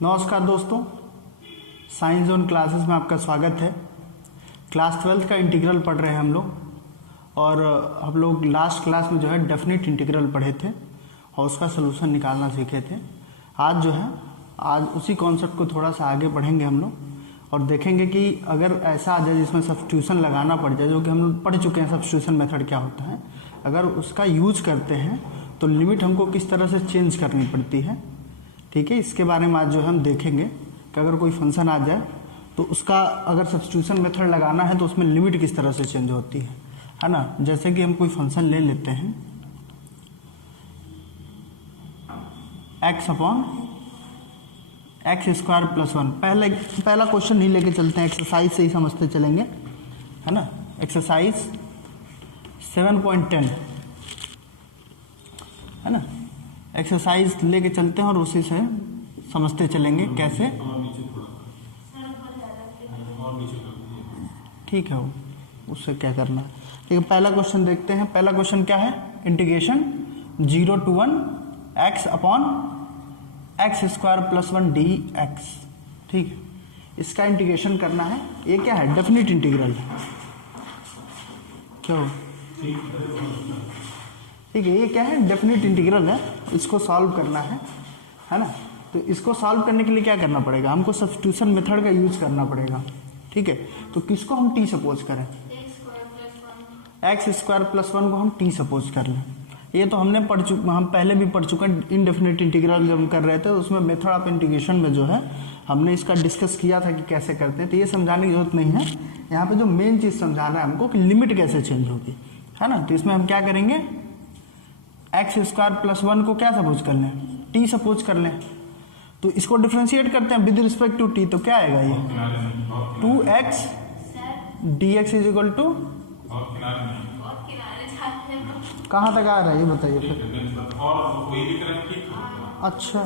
नमस्कार दोस्तों, science zone classes में आपका स्वागत है। क्लास 12th का इंटीग्रल पढ़ रहे हैं हम लोग और हम लोग लास्ट क्लास में जो है डेफिनेट इंटीग्रल पढ़े थे और उसका सलूशन निकालना सीखे थे। आज उसी कॉन्सेप्ट को थोड़ा सा आगे बढ़ेंगे हम लोग और देखेंगे कि अगर ऐसा आ जाए जिसमें सब्स्टिट्यूशन लगाना पड़ जाए, जो कि हम लोग पढ़ चुके हैं सब्स्टिट्यूशन मेथड क्या होता है, अगर उसका यूज करते हैं तो लिमिट हमको किस तरह से चेंज करनी पड़ती है। ठीक है, इसके बारे में आज जो हम देखेंगे कि अगर कोई फंक्शन आ जाए तो उसका अगर सब्स्टिट्यूशन मेथड लगाना है तो उसमें लिमिट किस तरह से चेंज होती है ना। जैसे कि हम कोई फंक्शन ले लेते हैं x upon x square plus 1। पहला क्वेश्चन नहीं लेके चलते हैं, एक्सरसाइज से ही समझते चलेंगे, है ना। एक्सरसाइज 7.10 है ना। एक्सरसाइज लेके चलते हैं और उसी से समझते चलेंगे कैसे। ठीक है, वो उससे क्या करना है। ठीक है, पहला क्वेश्चन देखते हैं। पहला क्वेश्चन क्या है, integration 0 to 1 x upon x square plus 1 dx। ठीक है, इसका इंटीग्रेशन करना है। ये क्या है, डेफिनेट इंटीग्रल है। क्यों? ठीक है, ये क्या है, डेफिनेट इंटीग्रल है। इसको सॉल्व करना है ना। तो इसको सॉल्व करने के लिए क्या करना पड़ेगा, हमको सब्स्टिट्यूशन मेथड का यूज करना पड़ेगा। ठीक है, तो किसको हम t सपोज करें, एक्स स्क्वायर प्लस 1 को हम t सपोज कर लें। ये तो हम पहले भी पढ़ चुके हैं। इनडेफिनेट इंटीग्रल जब हम कर रहे थे तो उसमें मेथड ऑफ इंटीग्रेशन में जो है हमने इसका डिस्कस किया था कि कैसे करते हैं, तो ये समझाने की जरूरत नहीं है। यहाँ पे जो मेन चीज समझाना है हमको कि लिमिट कैसे चेंज होगी, है ना। तो इसमें हम क्या करेंगे, एक्स स्क्वायर प्लस 1 को क्या सपोज कर लें, t सपोज कर लें। तो इसको डिफ्रेंशिएट करते हैं विद रिस्पेक्ट टू t, तो क्या आएगा ये 2x dx is equal to, कहाँ तक आ रहा है ये बताइए फिर। अच्छा,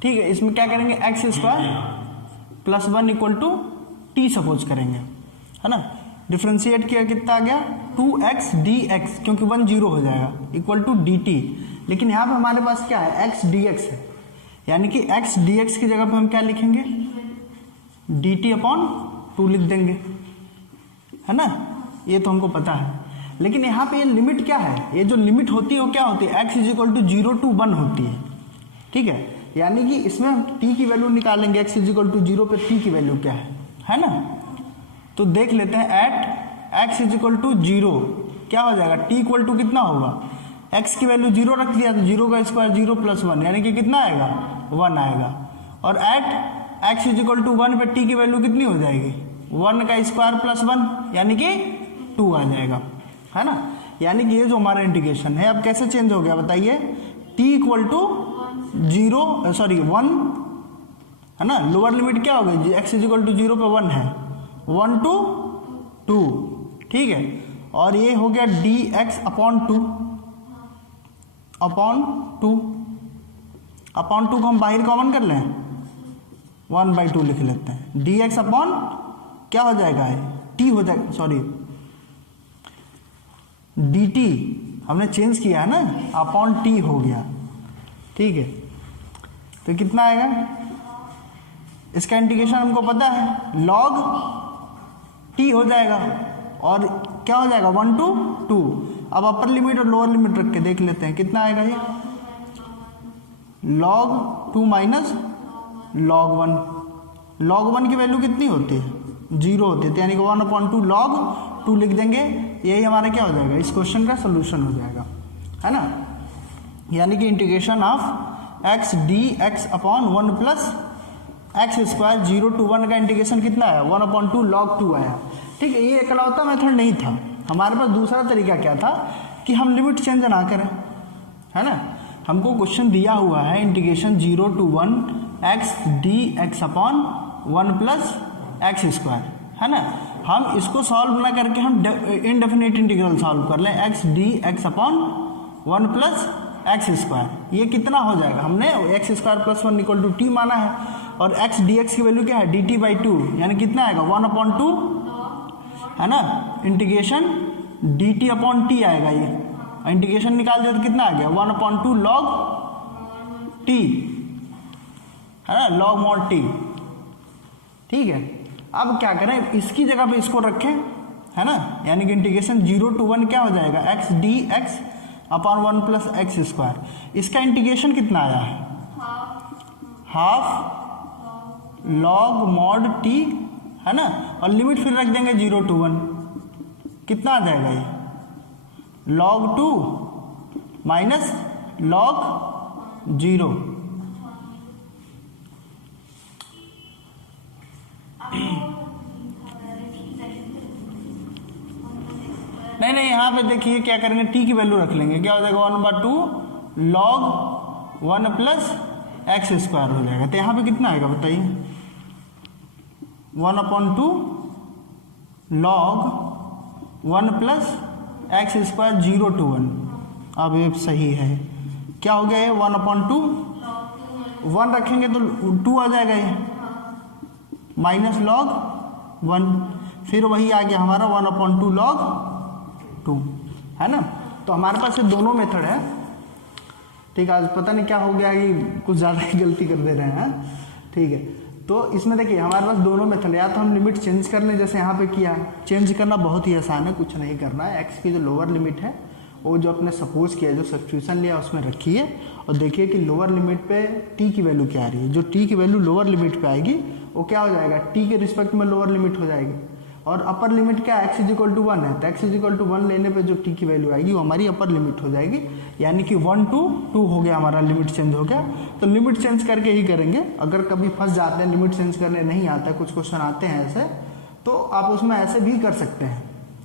ठीक है। इसमें क्या करेंगे, x square plus 1 equal to t suppose करेंगे, है ना। डिफ्रेंशिएट किया, कितना आ गया 2x dx, क्योंकि 1 0 हो जाएगा, इक्वल टू dt। लेकिन यहाँ पे हमारे पास क्या है, x dx है, यानी कि x dx की जगह पे हम क्या लिखेंगे, dt अपॉन 2 लिख देंगे, है ना। ये तो हमको पता है। लेकिन यहाँ पे ये लिमिट क्या है, ये जो लिमिट होती है वो क्या होती है, x is equal to 0 to 1 होती है। ठीक है, यानी कि इसमें हम t की वैल्यू निकालेंगे, x इज इक्वल टू 0 पे t की वैल्यू क्या है ना। तो देख लेते हैं, at x is equal to 0 क्या हो जाएगा, t इक्वल टू कितना होगा, x की वैल्यू 0 रख दिया तो 0 का स्क्वायर 0 प्लस 1, यानी कि कितना आएगा 1 आएगा। और at x is equal to 1 पे t की वैल्यू कितनी हो जाएगी, 1 का स्क्वायर प्लस 1, यानी कि 2 आ जाएगा, है ना। यानी कि ये जो हमारा इंटीग्रेशन है अब कैसे चेंज हो गया बताइए, t इक्वल टू 1 है ना। लोअर लिमिट क्या हो गई, x इज इक्वल टू 0 पे 1 है, 1 to 2। ठीक है, और ये हो गया dx अपॉन 2 को हम बाहर कॉमन कर लें, 1/2 लिख लेते हैं। dx अपॉन क्या हो जाएगा, t हो जाएगा, सॉरी dt हमने चेंज किया है ना, अपॉन t हो गया। ठीक है, तो कितना आएगा, इसका इंटीग्रेशन हमको पता है, log t हो जाएगा और क्या हो जाएगा 1 to 2। अब अपर लिमिट और लोअर लिमिट रख के देख लेते हैं कितना आएगा ये, log 2 माइनस log 1 की वैल्यू कितनी होती है, 0 होती है, यानी कि 1/2 log 2 लिख देंगे। यही हमारा क्या हो जाएगा, इस क्वेश्चन का सोल्यूशन हो जाएगा, है ना। यानी कि integration of x dx upon 1 plus x square 0 to 1 का इंटीग्रेशन कितना आया, 1/2 log 2 आया। ठीक है, ये इकलौता मेथड नहीं था, हमारे पास दूसरा तरीका क्या था कि हम लिमिट चेंज ना करें, है ना। हमको क्वेश्चन दिया हुआ है integration 0 to 1 x dx upon 1 plus x square, है ना। हम इसको सॉल्व ना करके हम इनडेफिनेट इंटीग्रल सॉल्व कर लें, x dx upon 1 plus x square. ये कितना हो जाएगा, हमने x square plus 1 equal to t माना है और x dx की वैल्यू क्या है, dt/2, यानी कितना आएगा 1/2, है ना। Integration D T upon t आएगा ये, इंटीग्रेशन निकाल दिया तो कितना आ गया 1/2 log टी, है ना, log mod टी। ठीक है, अब क्या करें, इसकी जगह पे इसको रखें, है ना, यानी कि इंटीग्रेशन 0 to 1 क्या हो जाएगा x D x upon 1 plus x square. इसका इंटीग्रेशन कितना आया है, हाफ log mod टी, है ना, और लिमिट फिर रख देंगे 0 to 1, कितना आ जाएगा ये log 2 माइनस log 0। नहीं, यहाँ पे देखिए क्या करेंगे, टी की वैल्यू रख लेंगे, क्या हो जाएगा 1/2 log 1 प्लस एक्स स्क्वायर हो जाएगा। तो यहाँ पे कितना आएगा बताइए, 1/2 log 1 plus x square 0 to 1। अब ये सही है, क्या हो गया ये 1/2, 1 रखेंगे तो 2 आ जाएगा ये, माइनस log 1, फिर वही आ गया हमारा 1/2 log 2, है ना। तो हमारे पास ये दोनों मेथड है। ठीक है, आज पता नहीं क्या हो गया कि कुछ ज़्यादा ही गलती कर दे रहे हैं। ठीक है, तो इसमें देखिए हमारे पास दोनों मेथड, या तो हम लिमिट चेंज कर लें जैसे यहाँ पे किया, चेंज करना बहुत ही आसान है, कुछ नहीं करना है। एक्स की जो लोअर लिमिट है वो जो आपने सपोज किया, जो सब्स्टिट्यूशन लिया उसमें रखिए और देखिए कि लोअर लिमिट पे टी की वैल्यू क्या आ रही है। जो टी की वैल्यू लोअर लिमिट पे आएगी वो क्या हो जाएगा, टी के रिस्पेक्ट में लोअर लिमिट हो जाएगी। और अपर लिमिट क्या, x = 1 है, तो x = 1 लेने पे जो t की वैल्यू आएगी वो हमारी अपर लिमिट हो जाएगी, यानी कि 1 to 2 हो गया हमारा, लिमिट चेंज हो गया। तो लिमिट चेंज करके ही करेंगे, अगर कभी फंस जाते हैं, लिमिट चेंज करने नहीं आता, कुछ क्वेश्चन आते हैं ऐसे, तो आप उसमें ऐसे भी कर सकते हैं,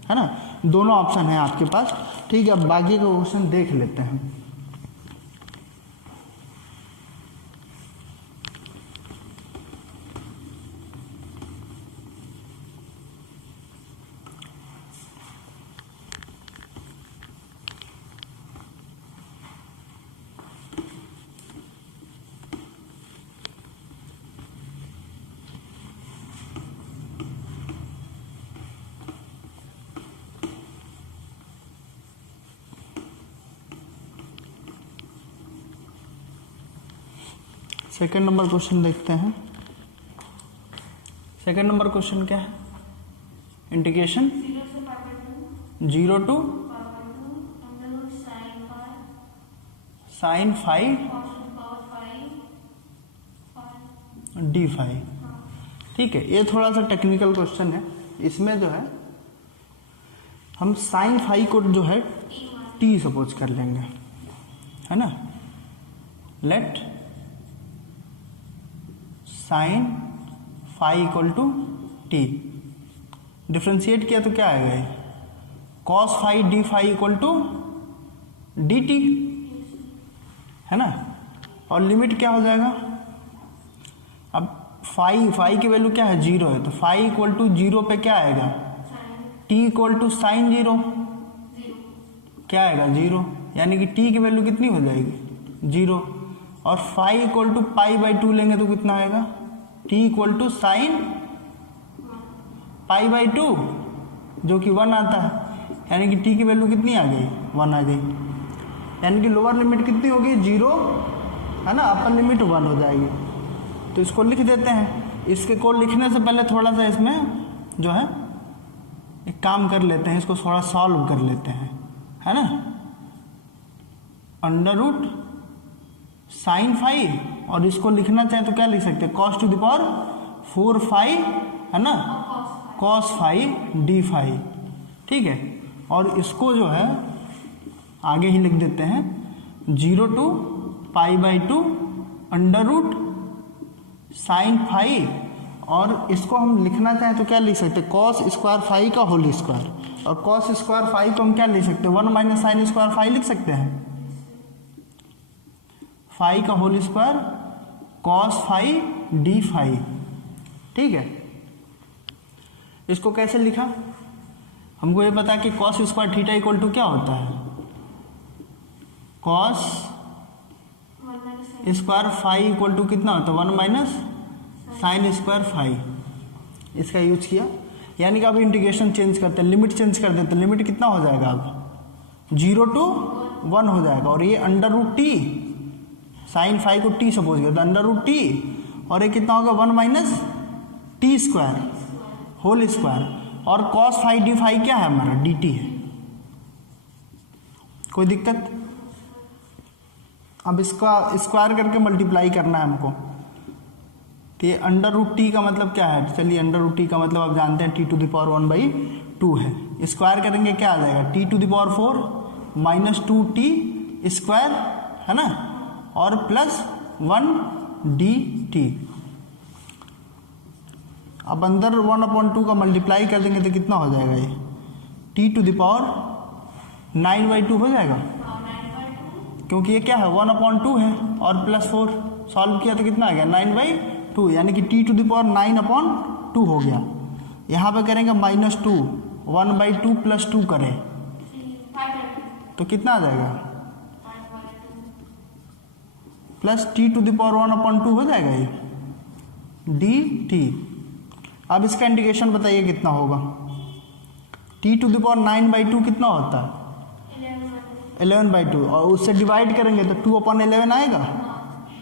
है ना, दोनों ऑप्शन है आपके पास। ठीक है, अब बाकी का क्वेश्चन देख लेते हैं। सेकंड नंबर क्वेश्चन देखते हैं। सेकंड नंबर क्वेश्चन क्या है, integration 0 to sin phi d phi। ठीक है, ये थोड़ा सा टेक्निकल क्वेश्चन है। इसमें जो है हम साइन फाई को जो है t सपोज कर लेंगे, है ना, let sine phi = t, differentiate किया तो क्या आएगा ये, cos phi d phi = dt, है ना, और लिमिट क्या हो जाएगा, अब फाई की वैल्यू क्या है 0 है, तो फाई = 0 पे क्या आएगा, t = sin 0, क्या आएगा 0, यानी कि t की वैल्यू कितनी हो जाएगी 0, और फाई = π/2 लेंगे तो कितना आएगा, t = sin π/2 जो कि 1 आता है, यानी कि t की वैल्यू कितनी आ गई 1 आ गई, यानी कि लोअर लिमिट कितनी होगी 0, है ना, अपर लिमिट 1 हो जाएगी। तो इसको लिख देते हैं। इसके को लिखने से पहले थोड़ा सा इसमें जो है एक काम कर लेते हैं, इसको थोड़ा सॉल्व कर लेते हैं, है ना, √ sin फाई, और इसको लिखना चाहें तो क्या लिख सकते हैं, cos to the power 4 phi, है ना, cos फाई d फाई। ठीक है, और इसको जो है आगे ही लिख देते हैं 0 to π/2 √ sin फाई, और इसको हम लिखना चाहें तो क्या लिख सकते हैं, cos स्क्वायर फाई का होल स्क्वायर, और cos स्क्वायर फाई को हम क्या लिख सकते हैं 1 - sin स्क्वायर फाई लिख सकते हैं, फाई का whole square cos phi d phi. ठीक है, इसको कैसे लिखा, हमको ये पता कि cos स्क्वायर थीटा = क्या होता है, cos स्क्वायर फाई = कितना होता है 1 - sin स्क्वायर फाई। इसका यूज किया, यानी कि अब इंटीग्रेशन चेंज करते हैं, लिमिट चेंज कर देते हैं। लिमिट कितना हो जाएगा अब 0 to 1 हो जाएगा। और ये under root t, sine phi को टी सपोज किया तो अंडर रूट टी, और ये कितना होगा 1 minus t square whole square. और कॉस फाई डी फाई क्या है हमारा डी टी है। कोई दिक्कत? अब इसका स्क्वायर करके मल्टीप्लाई करना है हमको। तो ये अंडर रूट टी का मतलब क्या है? चलिए अंडर रूट टी का मतलब आप जानते हैं टी टू द पावर 1/2 है। स्क्वायर करेंगे क्या आ जाएगा t to the power 4 minus 2t square है ना, और प्लस 1 dt। अब अंदर 1/2 का मल्टीप्लाई कर देंगे तो कितना हो जाएगा ये टी टू द पावर 9/2 हो जाएगा, क्योंकि ये क्या है 1/2 है और प्लस 4 सॉल्व किया तो कितना आ गया 9/2, यानी कि टी टू द पावर 9/2 हो गया। यहाँ पे करेंगे -2 1/2 प्लस 2 करें तो कितना आ जाएगा plus t to the power 1/2 हो जाएगा ये डी टी। अब इसका इंटीग्रेशन बताइए कितना होगा। टी टू द पावर 9/2 कितना होता है 11/2, और उससे डिवाइड करेंगे तो 2/11 आएगा,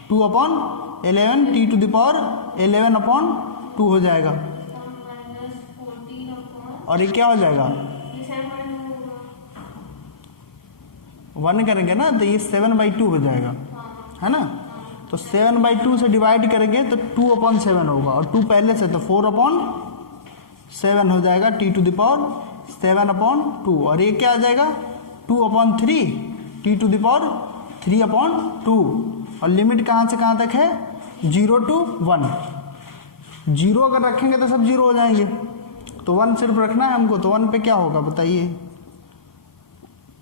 2/11 टी टू द पावर 11/2 हो जाएगा। और ये क्या हो जाएगा 1 करेंगे ना तो ये 7/2 हो जाएगा है ना। तो 7/2 से डिवाइड करेंगे तो 2/7 होगा, और 2 पहले से तो 4/7 हो जाएगा टी टू द पावर 7/2। और ये क्या आ जाएगा 2/3 टी टू द पावर 3/2। और लिमिट कहाँ से कहाँ तक है 0 to 1। 0 अगर रखेंगे तो सब 0 हो जाएंगे, तो 1 सिर्फ रखना है हमको। तो 1 पे क्या होगा बताइए,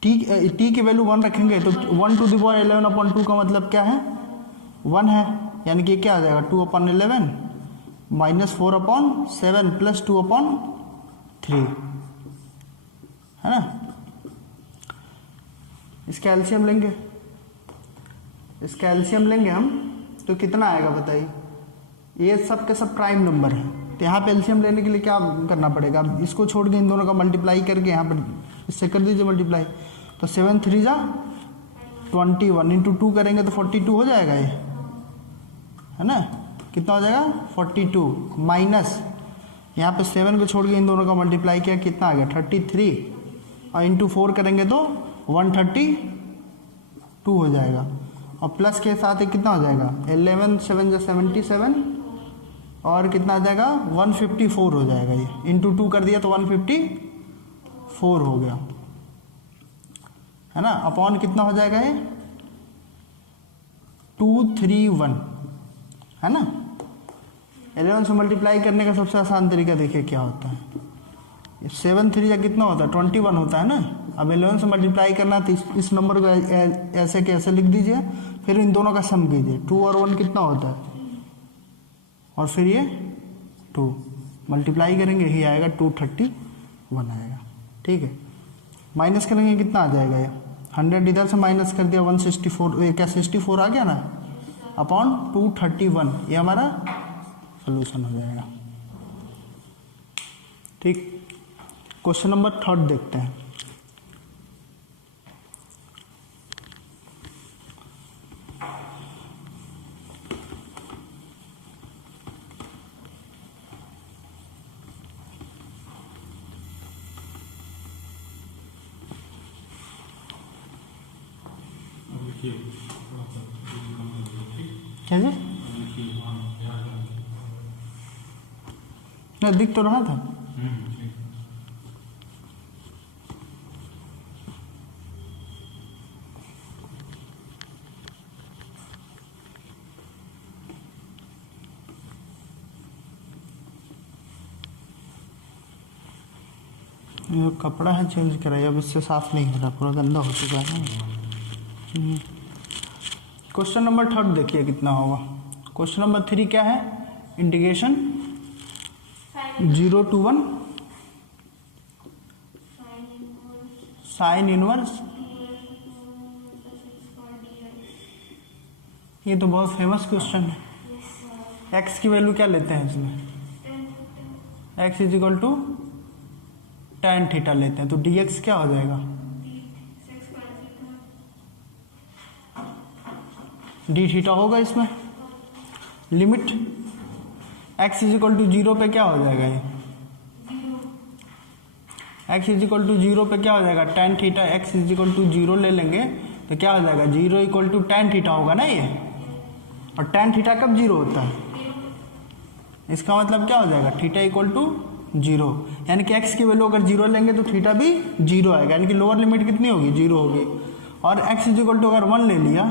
टी की वैल्यू 1 रखेंगे तो 1 टू द पावर 11/2 का मतलब क्या है 1 है, यानी कि क्या आ जाएगा 2/11 माइनस 4/7 प्लस 2/3 है ना। इसका एलसीएम लेंगे, इसका एलसीएम लेंगे हम तो कितना आएगा बताइए। ये सब के सब प्राइम नंबर है, तो यहाँ पे एलसीएम लेने के लिए क्या करना पड़ेगा, अब इसको छोड़ के इन दोनों का मल्टीप्लाई करके यहाँ पर इससे कर दीजिए मल्टीप्लाई। तो 7 3 जा 21 इंटू 2 करेंगे तो 42 हो जाएगा ये है ना। कितना हो जाएगा 42 माइनस यहाँ पे 7 को छोड़ के इन दोनों का मल्टीप्लाई किया कितना आ गया 33, और इंटू 4 करेंगे तो 132 हो जाएगा। और प्लस के साथ कितना हो जाएगा 11 7 जा 77, और कितना आ जाएगा 154 हो जाएगा। ये इंटू 2 कर दिया तो 154 हो गया है ना। अपॉन कितना हो जाएगा ये 231 है ना। 11 से मल्टीप्लाई करने का सबसे आसान तरीका देखिए क्या होता है। 7 3 या कितना होता है 21 होता है ना। अब 11 से मल्टीप्लाई करना तो इस नंबर को ऐसे के ऐसे लिख दीजिए, फिर इन दोनों का सम कीजिए। 2 और 1 कितना होता है, और फिर ये 2 मल्टीप्लाई करेंगे ही आएगा 231 आएगा। ठीक है, माइनस करेंगे कितना आ जाएगा ये 100 इधर से माइनस कर दिया 164, क्या 64 आ गया ना अपॉन 231, ये हमारा सोल्यूशन हो जाएगा। ठीक, क्वेश्चन नंबर 3 देखते हैं। क्या जी ना दिख तो रहा था। ये कपड़ा है चेंज कराइए, अब इससे साफ नहीं हो रहा, पूरा गंदा हो चुका है। क्वेश्चन नंबर 3 देखिए कितना होगा। क्वेश्चन नंबर 3 क्या है, इंटीग्रेशन 0 to 1 साइन इनवर्स। ये तो बहुत फेमस क्वेश्चन है। एक्स की वैल्यू क्या लेते हैं इसमें x is equal to tan theta लेते हैं तो dx क्या हो जाएगा, d थीटा होगा इसमें। Limit x is equal to 0 पे क्या हो जाएगा, ये x इज इक्वल टू 0 पे क्या हो जाएगा, tan theta x is equal to 0 ले लेंगे तो क्या हो जाएगा, 0 इक्वल टू tan थीटा होगा ना ये। और tan थीटा कब 0 होता है, इसका मतलब क्या हो जाएगा, थीटा इक्वल टू 0, यानी कि x की वैल्यू अगर 0 लेंगे तो थीटा भी 0 आएगा, यानी कि लोअर लिमिट कितनी होगी, 0 होगी। और x इज इक्वल टू अगर 1 ले लिया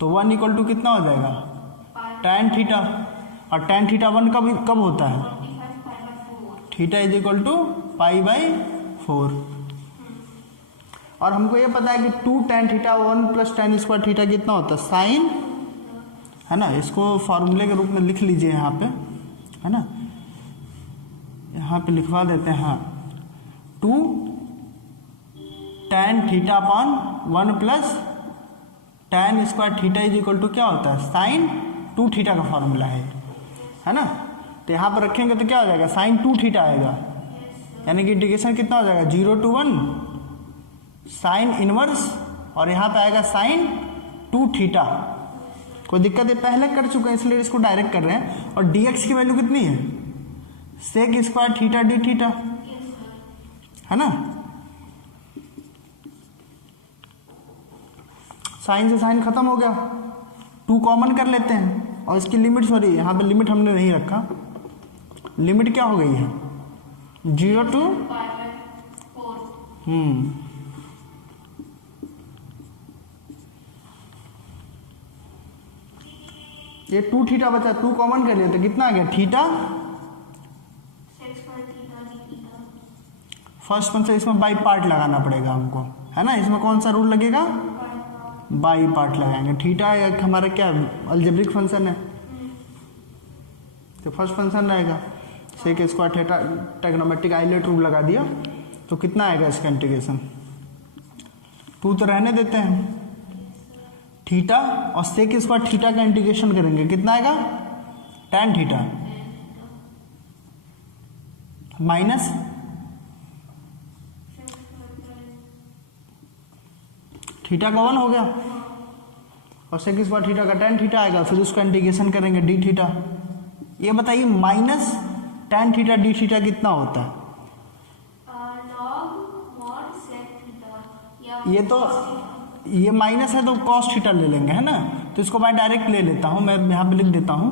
तो 1 इक्वल टू कितना हो जाएगा, tan थीटा। और tan थीटा 1 कब होता है, थीटा इज इक्वल टू π/4। और हमको ये पता है कि 2 tan theta 1 plus tan square theta कितना होता है, साइन, है ना। इसको फॉर्मूले के रूप में लिख लीजिए यहाँ पे, है ना, यहाँ पे लिखवा देते हैं। हाँ, 2 tan theta upon 1 plus tan square theta is equal to क्या होता है, साइन 2 थीटा का फॉर्मूला है ना। तो यहाँ पर रखेंगे तो क्या हो जाएगा, साइन 2 थीटा आएगा, यानी कि इंटीग्रेशन कितना हो जाएगा, 0 to 1 साइन इनवर्स, और यहाँ पे आएगा साइन 2 थीटा। कोई दिक्कत है, पहले कर चुके हैं इसलिए इसको डायरेक्ट कर रहे हैं। और dx की वैल्यू कितनी है, sec square theta d theta, है ना। साइन से साइन खत्म हो गया, 2 कॉमन कर लेते हैं। और इसकी लिमिट, सॉरी यहाँ पे लिमिट हमने नहीं रखा, लिमिट क्या हो गई है, 0 to ये 2 थीटा बचा, 2 कॉमन कर लिया तो कितना आ गया, थीटा। फर्स्ट वन से इसमें बाई पार्ट लगाना पड़ेगा हमको, है ना। इसमें कौन सा रूल लगेगा, बाई पार्ट लगाएंगे। थीटा हमारा क्या अलजेब्रिक फंक्शन है, तो फर्स्ट फंक्शन रहेगा sec square theta, trigonometric ILATE rule लगा दिया तो कितना आएगा इसका इंटीग्रेशन, 2 तो रहने देते हैं, थीटा और सेक स्क्वायर थीटा का इंटीग्रेशन करेंगे कितना आएगा, tan थीटा माइनस थीटा का 1 हो गया, और सेक स्क्वायर थीटा का tan थीटा आएगा, फिर उसका इंटीग्रेशन करेंगे डी थीटा। ये बताइए minus tan theta d theta कितना होता है, ये तो ये माइनस है तो कॉस थीटा ले लेंगे, है ना। तो इसको मैं डायरेक्ट ले लेता हूँ, मैं यहाँ पे लिख देता हूँ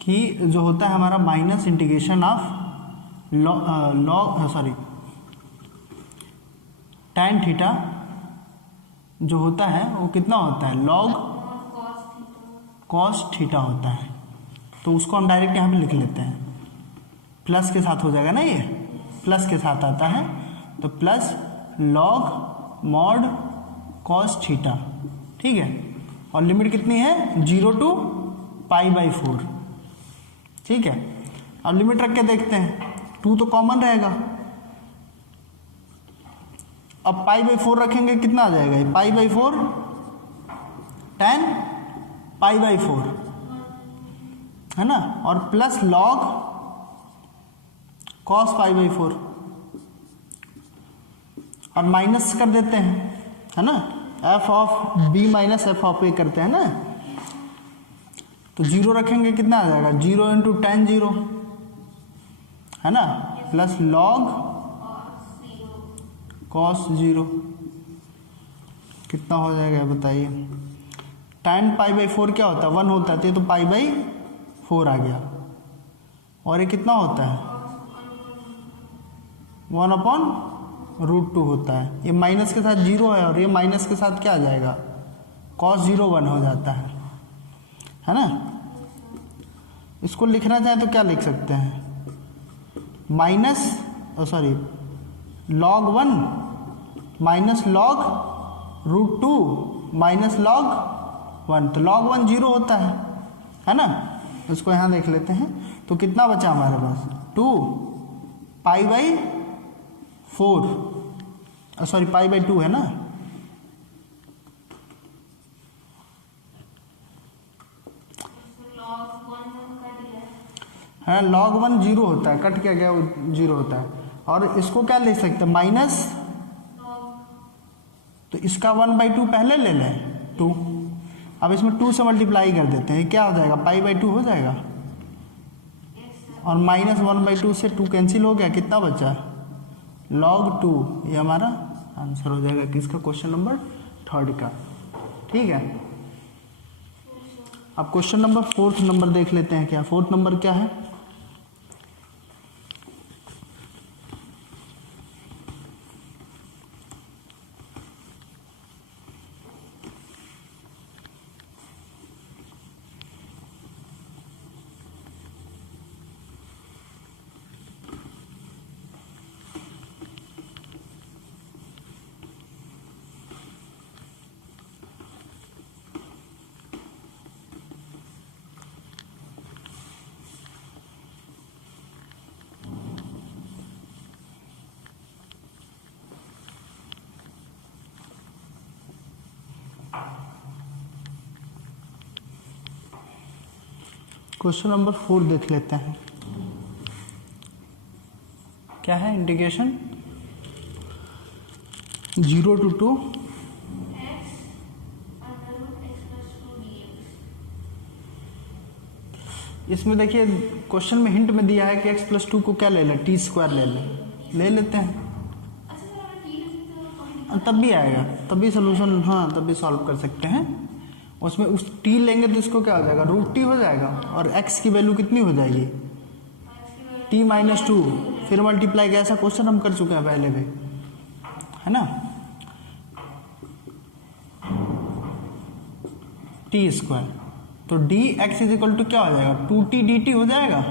कि जो होता है हमारा minus integration of log sorry tan theta जो होता है वो कितना होता है, लॉग कॉस थीटा होता है। तो उसको हम डायरेक्ट यहाँ पे लिख लेते हैं, प्लस के साथ हो जाएगा ना, ये प्लस के साथ आता है तो plus log mod cos theta, ठीक है। और लिमिट कितनी है, 0 to π/4, ठीक है। अब लिमिट रख के देखते हैं, 2 तो कॉमन रहेगा, अब π/4 रखेंगे कितना आ जाएगा, π/4 tan π/4, है ना, और प्लस लॉग कॉस π/4, और माइनस कर देते हैं, है ना, f of b minus f of a करते हैं ना, तो 0 रखेंगे कितना आ जाएगा, 0 इंटू tan 0, है ना, प्लस लॉग कॉस 0 कितना हो जाएगा बताइए, tan π/4 क्या होता है, 1 होता है, तो ये तो π/4 आ गया, और ये कितना होता है, 1/√2 होता है। ये माइनस के साथ 0 है और ये माइनस के साथ क्या आ जाएगा, cos 0 1 हो जाता है ना। इसको लिखना चाहे तो क्या लिख सकते हैं, minus sorry log 1 minus log√2 minus log 1, तो log 1 0 होता है ना। इसको यहाँ देख लेते हैं, तो कितना बचा हमारे पास, 2 π/4 सॉरी π/2 है ना, है ना, log 1 जीरो होता है, कट क्या गया वो जीरो होता है। और इसको क्या ले सकते हैं माइनस, तो इसका 1/2 पहले ले लें 2। अब इसमें 2 से मल्टीप्लाई कर देते हैं, क्या हो जाएगा पाई/2 हो जाएगा। और माइनस 1/2 से 2 कैंसिल हो गया, कितना बचा log 2। ये हमारा आंसर हो जाएगा किसका, क्वेश्चन नंबर 3 का। ठीक है, अब क्वेश्चन नंबर 4 नंबर देख लेते हैं। क्या 4 नंबर क्या है, क्वेश्चन नंबर 4 देख लेते हैं। क्या है इंटीग्रेशन 0 to 2 इसमें देखिए क्वेश्चन में हिंट में दिया है कि x+2 को क्या ले लें, t² ले लेते हैं, तब भी आएगा, तब भी सोल्यूशन, हाँ तब भी सॉल्व कर सकते हैं। उसमें उस t लेंगे तो इसको क्या हो जाएगा √t हो जाएगा, और x की वैल्यू कितनी हो जाएगी t-2, फिर मल्टीप्लाई का ऐसा क्वेश्चन हम कर चुके हैं पहले भी, है ना। t², तो dx इजिकल टू क्या हो जाएगा 2t dt हो जाएगा।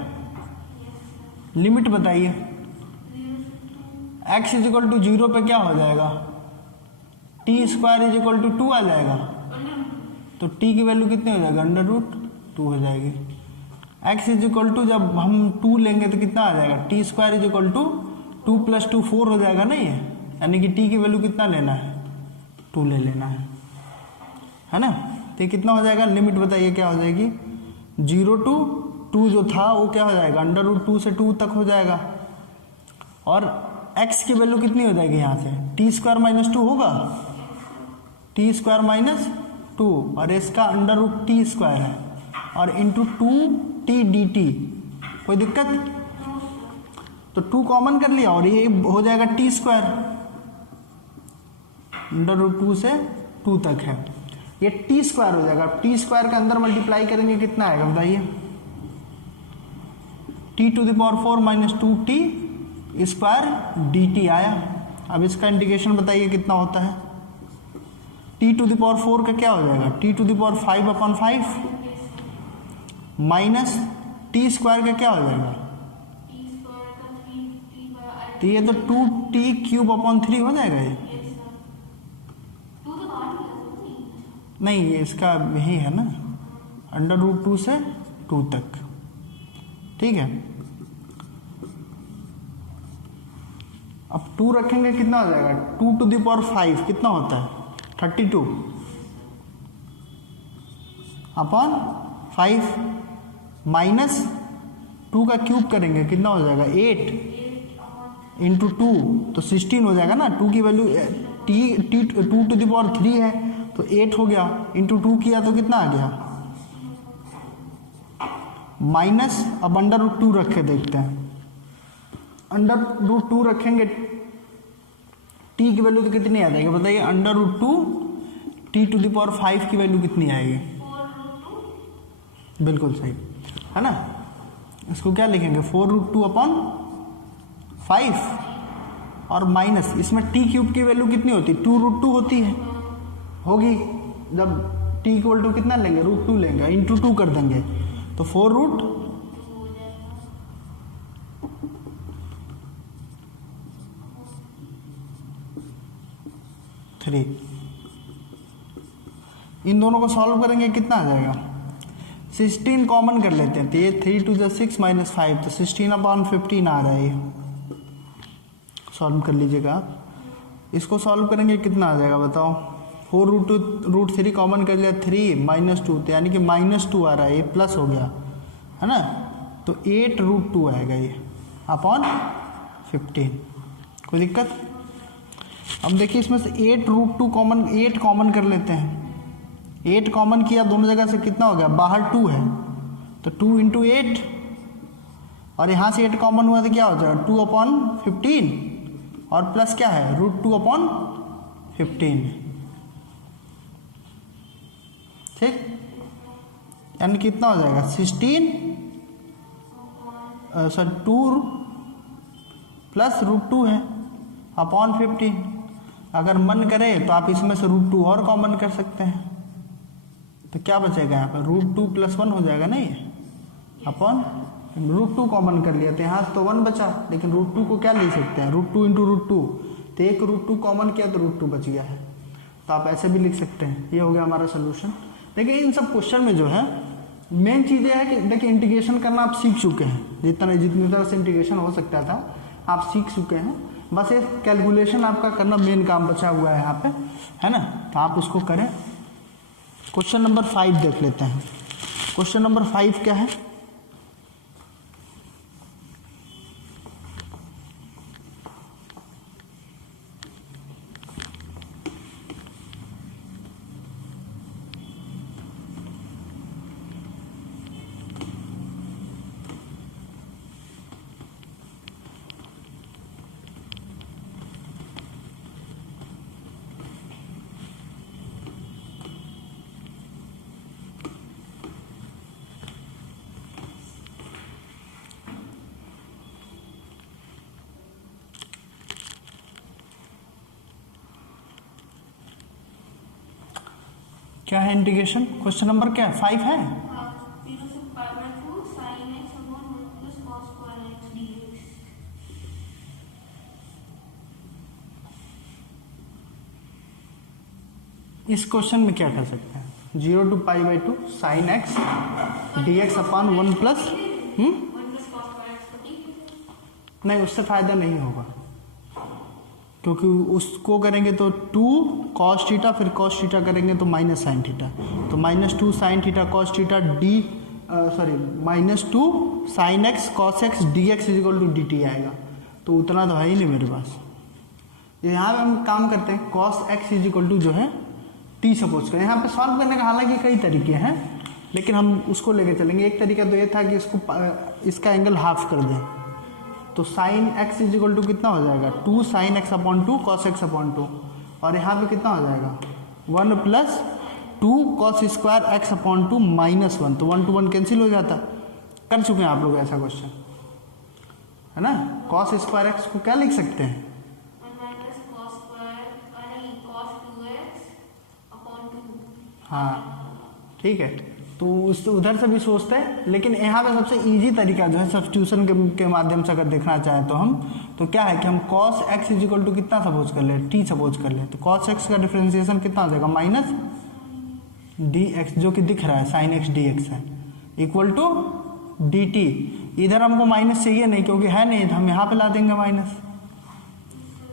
लिमिट बताइए, x इजिकल टू 0 पे क्या हो जाएगा t² इजिकल टू 2 आ जाएगा, तो t की वैल्यू कितनी हो जाएगा √2 हो जाएगी। x इजिकल टू जब हम 2 लेंगे तो कितना आ जाएगा t² इजिकल टू 2 + 2 4 हो जाएगा ना, ये यानी कि t की वैल्यू कितना लेना है 2 ले लेना है ना। तो ये कितना हो जाएगा, लिमिट बताइए क्या हो जाएगी 0 to 2 जो था वो क्या हो जाएगा √2 से 2 तक हो जाएगा, और x की वैल्यू कितनी हो जाएगी यहाँ से t² - 2 होगा, t² - 2, और इसका √t² है, और इंटू 2t dt, कोई दिक्कत, तो 2 कॉमन कर लिया और ये हो जाएगा t², √2 से 2 तक है, ये t² हो जाएगा। t² के अंदर मल्टीप्लाई करेंगे कितना आएगा बताइए, t⁴ - 2t² dt आया। अब इसका इंटीग्रेशन बताइए कितना होता है, t⁴ का क्या हो जाएगा t⁵/5 माइनस t² का क्या हो जाएगा, तो ये तो 2t³ हो जाएगा ये, नहीं ये इसका यही है ना √2 से 2 तक, ठीक है। अब 2 रखेंगे कितना हो जाएगा 2⁵ कितना होता है 32 अपॉन 5 माइनस 2 का क्यूब करेंगे कितना हो जाएगा 8 इंटू 2 तो 16 हो जाएगा ना। 2 की वैल्यू 2⁵ है तो 8 हो गया, इंटू 2 किया तो कितना आ गया माइनस, अब √2 रखे देखते हैं, √2 रखेंगे t की वैल्यू तो कितनी आ जाएगी बताइए, √2 t⁵ की वैल्यू कितनी आएगी, बिल्कुल सही है ना। इसको क्या लिखेंगे 4√2/5 और माइनस इसमें t³ की वैल्यू कितनी होती है 2√2 होती है, होगी जब t = कितना लेंगे √2 लेंगे, इंटू 2 कर देंगे तो 4√3। इन दोनों को सॉल्व करेंगे कितना आ जाएगा 16 कॉमन कर लेते हैं, तो ये 3 × 6 - 5 तो 16/15 आ रहा है, ये सॉल्व कर लीजिएगा आप। इसको सॉल्व करेंगे कितना आ जाएगा बताओ, 4√3 कॉमन कर लिया 3 - 2 तो यानी कि -2 आ रहा है, ये प्लस हो गया है ना, तो 8√2 आएगा ये अपॉन 15। कोई दिक्कत? अब देखिए इसमें से 8√2 कॉमन, 8 कॉमन कर लेते हैं। 8 कॉमन किया दोनों जगह से, कितना हो गया? बाहर 2 है तो 2 × 8, और यहाँ से 8 कॉमन हुआ तो क्या हो जाएगा? 2/15 और प्लस क्या है? √2/15। ठीक, यानी कितना हो जाएगा? 2 प्लस √2 है अपॉन 15। अगर मन करे तो आप इसमें से √2 और कॉमन कर सकते हैं, तो क्या बचेगा यहाँ पर? √2 + 1 हो जाएगा ना ये, अपॉन √2 कॉमन कर लिया तो यहाँ तो 1 बचा, लेकिन √2 को क्या ले सकते हैं? √2 × √2, तो एक √2 कॉमन किया तो √2 बच गया है। तो आप ऐसे भी लिख सकते हैं। ये हो गया हमारा सोल्यूशन। देखिए इन सब क्वेश्चन में जो है मेन चीज़ ये है कि देखिए इंटीग्रेशन करना आप सीख चुके हैं, जितनी तरह से इंटीग्रेशन हो सकता था आप सीख चुके हैं। बस ये कैलकुलेशन आपका करना मेन काम बचा हुआ है यहाँ पे, है ना? तो आप उसको करें। क्वेश्चन नंबर 5 देख लेते हैं। क्वेश्चन नंबर 5 क्या है? क्या है इंटीग्रेशन? क्वेश्चन नंबर क्या है? 5 है। 0 से π/2 sin x upon 1 plus cos square x dx। इस क्वेश्चन में क्या कर सकते हैं? 0 to π/2 sin x dx upon 1 plus 1 plus cos square x को ठीक। नहीं, उससे फायदा नहीं होगा, क्योंकि उसको करेंगे तो 2 cos थीटा, फिर cos थीटा करेंगे तो माइनस साइन थीटा, तो -2 sin theta cos theta -2 sin x cos x dx = dt आएगा। तो उतना तो है ही नहीं मेरे पास। यहाँ पे हम काम करते हैं cos x = जो है t सपोज करें। यहाँ पे सॉल्व करने का हालांकि कई तरीके हैं, लेकिन हम उसको लेके चलेंगे। एक तरीका तो ये था कि इसका एंगल हाफ कर दें, तो sin x = कितना हो जाएगा? 2 sin x upon 2 cos x upon 2, और यहाँ पे कितना हो जाएगा? 1 plus 2 cos square x upon 2 -1, तो 1 to 1 कैंसिल हो जाता। कर चुके हैं आप लोग ऐसा क्वेश्चन, है ना? cos स्क्वायर x को क्या लिख सकते हैं? 1 minus cos square cos 2x upon 2। हाँ ठीक है, तो उस उधर से भी सोचते हैं, लेकिन यहाँ पे सबसे इजी तरीका जो है सब्स्टिट्यूशन के माध्यम से अगर देखना चाहें तो हम, तो क्या है कि हम cos x = कितना सपोज कर ले? t सपोज कर ले, तो cos x का डिफरेंशिएशन कितना हो जाएगा? माइनस dx, जो कि दिख रहा है sin x dx है, इक्वल टू dt। इधर हमको माइनस चाहिए नहीं, क्योंकि है नहीं, तो हम यहाँ पे ला देंगे माइनस।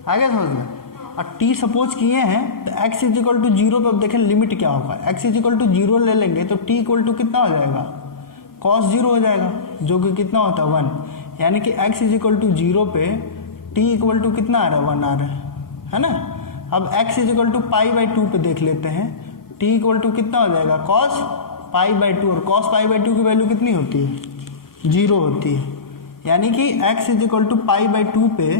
आगे समझ में? और t सपोज किए हैं तो x = 0 पे अब देखें लिमिट क्या होगा। x = 0 ले लेंगे तो t = कितना हो जाएगा? cos 0 हो जाएगा, जो कि कितना होता है? 1। यानी कि x = 0 पे t = कितना आ रहा है? 1 आ रहा है ना? अब x = π/2 पे देख लेते हैं, t = कितना हो जाएगा? cos π/2, और cos π/2 की वैल्यू कितनी होती है? 0 होती है। यानी कि x = π/2 पे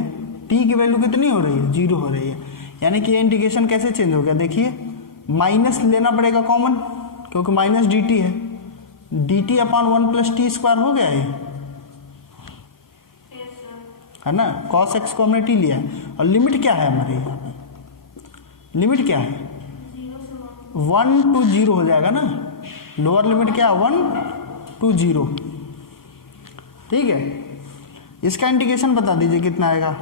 t की वैल्यू कितनी हो रही है? 0 हो रही है। यानी कि ये इंटीग्रेशन कैसे चेंज हो गया? देखिए माइनस लेना पड़ेगा कॉमन, क्योंकि माइनस dt है, dt upon 1 plus t square हो गया है ना? cos x को हमने t लिया है, और लिमिट क्या है हमारे यहाँ पे? लिमिट क्या है? 1 to 0 हो जाएगा ना। लोअर लिमिट क्या है? 1 to 0। ठीक है, इसका इंटीग्रेशन बता दीजिए कितना आएगा?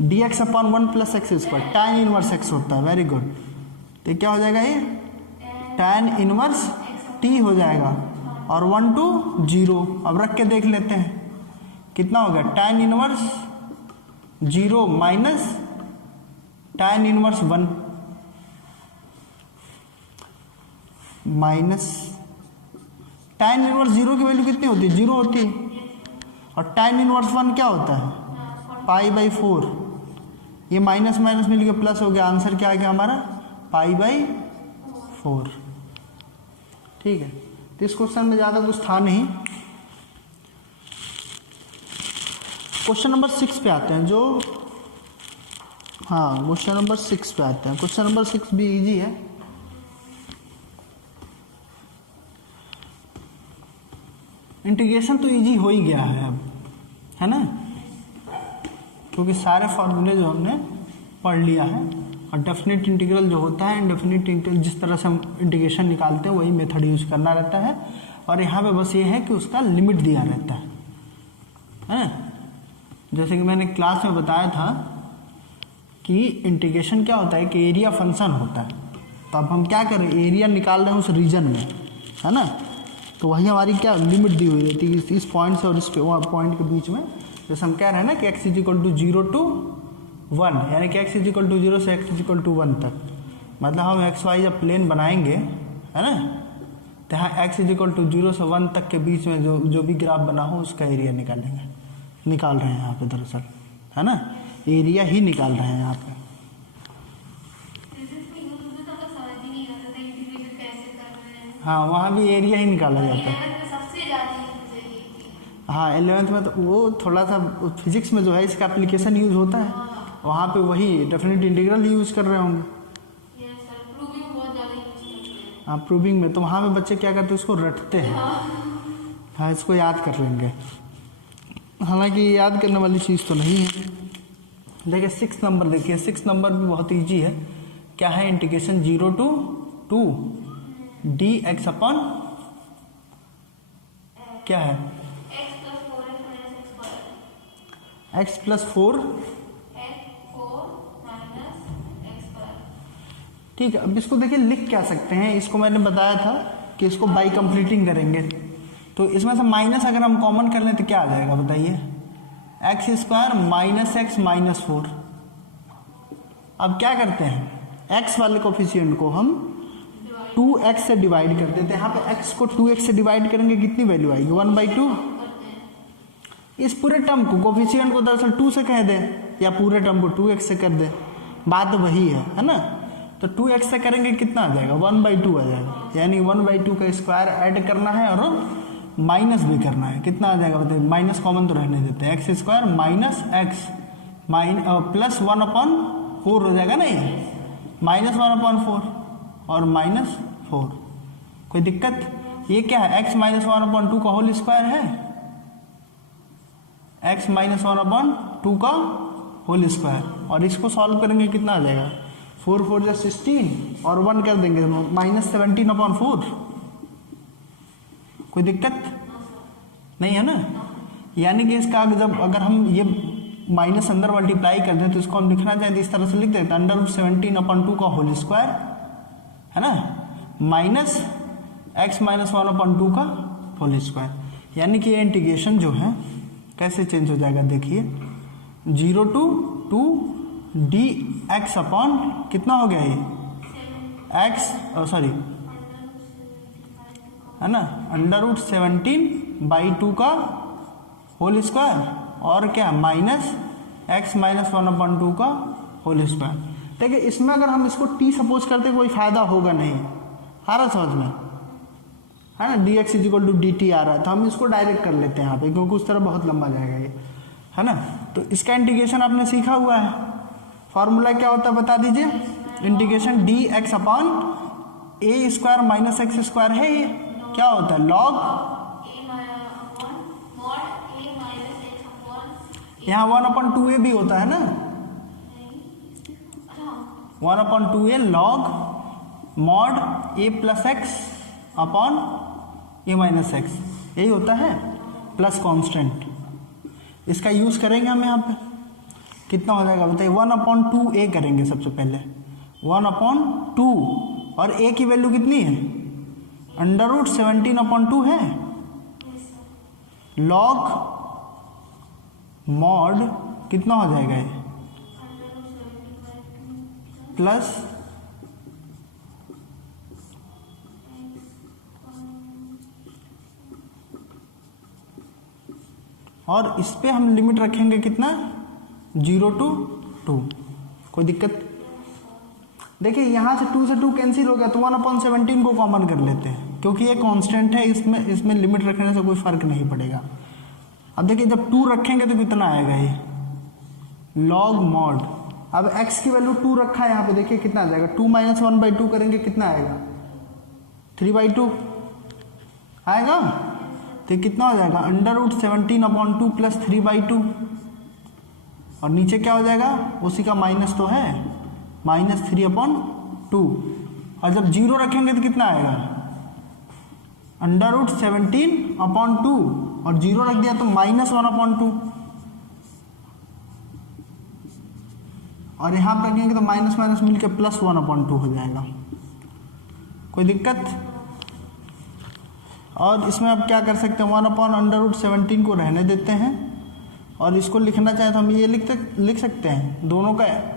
dx upon 1 plus x square, tan inverse x होता है। Very good. तो क्या हो जाएगा? ये tan इनवर्स t हो जाएगा, और 1 to 0। अब रख के देख लेते हैं कितना हो गया? tan inverse 0 minus tan inverse 1 minus tan inverse 0 की वैल्यू कितनी होती है? 0 होती है। और tan इनवर्स 1 क्या होता है पाई बाई 4, ये माइनस माइनस मिल के प्लस हो गया, आंसर क्या आ गया हमारा पाई बाई 4। ठीक है, तो इस क्वेश्चन में ज़्यादा कुछ था नहीं। क्वेश्चन नंबर 6 पे आते हैं, जो हाँ क्वेश्चन नंबर 6 पे आते हैं। क्वेश्चन नंबर 6 भी इजी है। इंटीग्रेशन तो इजी हो ही गया है अब, है ना, क्योंकि सारे फॉर्मूले जो हमने पढ़ लिया है। और डेफिनेट इंटीग्रल जो होता है, इनडेफिनिट इंटीग्रल जिस तरह से हम इंटीग्रेशन निकालते हैं वही मेथड यूज करना रहता है। और यहाँ पे बस ये है कि उसका लिमिट दिया रहता है ना। जैसे कि मैंने क्लास में बताया था कि इंटीग्रेशन क्या होता है कि एरिया फंक्शन होता है। तो अब हम क्या करें, एरिया निकाल रहे हैं उस रीजन में, है ना, तो वही हमारी क्या लिमिट दी हुई रहती है इस पॉइंट से और इस पॉइंट के बीच में। जैसे हम कह रहे हैं ना कि x = 0 to 1, यानी कि x = 0 से x = 1 तक, मतलब हम XY जब प्लेन बनाएंगे, है ना, तो यहाँ x = 0 से 1 तक के बीच में जो भी ग्राफ बना हो उसका एरिया निकाल रहे हैं यहाँ पे, दरअसल, है ना, एरिया ही निकाल रहे हैं यहाँ पे। हाँ, वहाँ भी एरिया ही निकाला जाता है। हाँ 11th में तो वो थोड़ा सा फिजिक्स में जो है इसका एप्लीकेशन यूज होता है, वहाँ पे वही डेफिनेट इंटीग्रल ही यूज कर रहे होंगे। हाँ प्रूविंग में तो वहाँ पे बच्चे क्या करते हैं, उसको रटते हैं। हाँ इसको याद कर लेंगे, हालांकि याद करने वाली चीज़ तो नहीं है। देखिए 6 नंबर, देखिए 6 नंबर भी बहुत इजी है। क्या है, इंटीग्रेशन 0 to 2 dx अपन क्या है x + 4। ठीक है, अब इसको देखिए लिख क्या सकते हैं, इसको मैंने बताया था कि इसको बाई कंप्लीटिंग करेंगे। तो इसमें से माइनस अगर हम कॉमन कर लें तो क्या आ जाएगा बताइए, x² - x - 4। अब क्या करते हैं, x वाले कोफिशिएंट को हम 2x से डिवाइड कर देते हैं। यहाँ पे x को 2x से डिवाइड करेंगे, कितनी वैल्यू आएगी 1/2। इस पूरे टर्म को, कोफिशिएंट को दरअसल 2 से कह दें, या पूरे टर्म को 2x से कर दें, बात वही है ना। तो 2x से करेंगे कितना आ जाएगा 1/2 आ जाएगा, यानी 1/2 का स्क्वायर ऐड करना है और माइनस भी करना है। कितना आ जाएगा बताइए, माइनस कॉमन तो रहने देते हैं, x² - x प्लस 1/4 हो जाएगा ना, ये -1/4 और -4। कोई दिक्कत, ये क्या है, x - 1/2 का होल स्क्वायर है, x - 1/2 का होल स्क्वायर, और इसको सॉल्व करेंगे कितना आ जाएगा 4 4 = 16 और 1 कर देंगे -17/4। कोई दिक्कत नहीं है ना। यानी कि इसका जब अगर हम ये माइनस अंदर मल्टीप्लाई कर दें तो इसको हम लिखना चाहें तो इस तरह से लिख देते हैं √17/2 का होल स्क्वायर, है ना, माइनस x - 1/2 का होल स्क्वायर। यानी कि ये इंटीग्रेशन जो है कैसे चेंज हो जाएगा, देखिए 0 to 2 dx अपॉन कितना हो गया ये x, सॉरी, है ना, √17/2 का होल स्क्वायर और क्या माइनस x - 1/2 का होल स्क्वायर। देखिए इसमें अगर हम इसको t सपोज करते कोई फायदा होगा नहीं, आ रहा समझ में, है ना, dx = dt आ रहा है, तो हम इसको डायरेक्ट कर लेते हैं यहाँ पे, क्योंकि उस तरह बहुत लंबा जाएगा ये, है ना। तो इसका इंटीग्रेशन आपने सीखा हुआ है, फॉर्मूला क्या होता है बता दीजिए, integration dx upon a² - x² है, ये क्या होता है log, यहाँ 1/2a भी होता है ना, 1/2a log mod a + x upon a - x, यही होता है, प्लस कांस्टेंट। इसका यूज करेंगे हम यहाँ पे, कितना हो जाएगा बताइए 1/2a करेंगे सबसे पहले, 1/2 और a की वैल्यू कितनी है √17/2 है, log mod कितना हो जाएगा ये प्लस और इस पे हम लिमिट रखेंगे कितना, 0 to 2। कोई दिक्कत? देखिए यहाँ से 2 से 2 कैंसिल हो गया तो 1/17 को कॉमन कर लेते हैं, क्योंकि ये कांस्टेंट है, इसमें लिमिट रखने से कोई फर्क नहीं पड़ेगा। अब देखिए जब 2 रखेंगे तो कितना आएगा, ये लॉग मॉड। अब x की वैल्यू 2 रखा है यहाँ पे, देखिए कितना आ जाएगा, 2 - 1/2 करेंगे कितना आएगा, 3/2 आएगा। तो कितना हो जाएगा, √17/2 + 3/2, और नीचे क्या हो जाएगा, उसी का माइनस तो है, -3/2। और जब 0 रखेंगे तो कितना आएगा, √17/2, और 0 रख दिया तो -1/2, और यहाँ पर रखेंगे तो माइनस माइनस मिलकर +1/2 हो जाएगा। कोई दिक्कत? और इसमें आप क्या कर सकते हैं, 1/√17 को रहने देते हैं, और इसको लिखना चाहे तो हम ये लिख सकते हैं, दोनों का है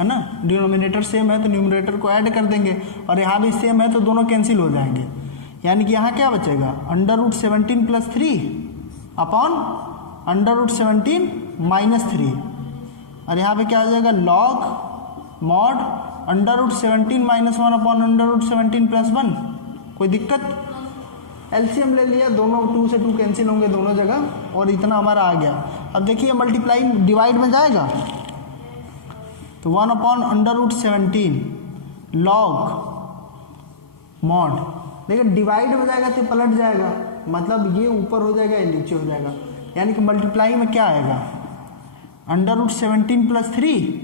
ना, डिनोमिनेटर सेम है तो न्यूमरेटर को ऐड कर देंगे, और यहाँ भी सेम है तो दोनों कैंसिल हो जाएंगे। यानी कि यहाँ क्या बचेगा, √17 + 3/√17 - 3, और यहाँ पे क्या हो जाएगा, लॉग मॉड √17 - 1/√17 + 1। कोई दिक्कत? एलसीएम ले लिया, दोनों 2 से 2 कैंसिल होंगे दोनों जगह, और इतना हमारा आ गया। अब देखिए मल्टीप्लाई डिवाइड में जाएगा तो 1/√17 लॉग मॉड, देखिए डिवाइड में जाएगा तो पलट जाएगा, मतलब ये ऊपर हो जाएगा, ये नीचे हो जाएगा। यानी कि मल्टीप्लाई में क्या आएगा, √17 + 3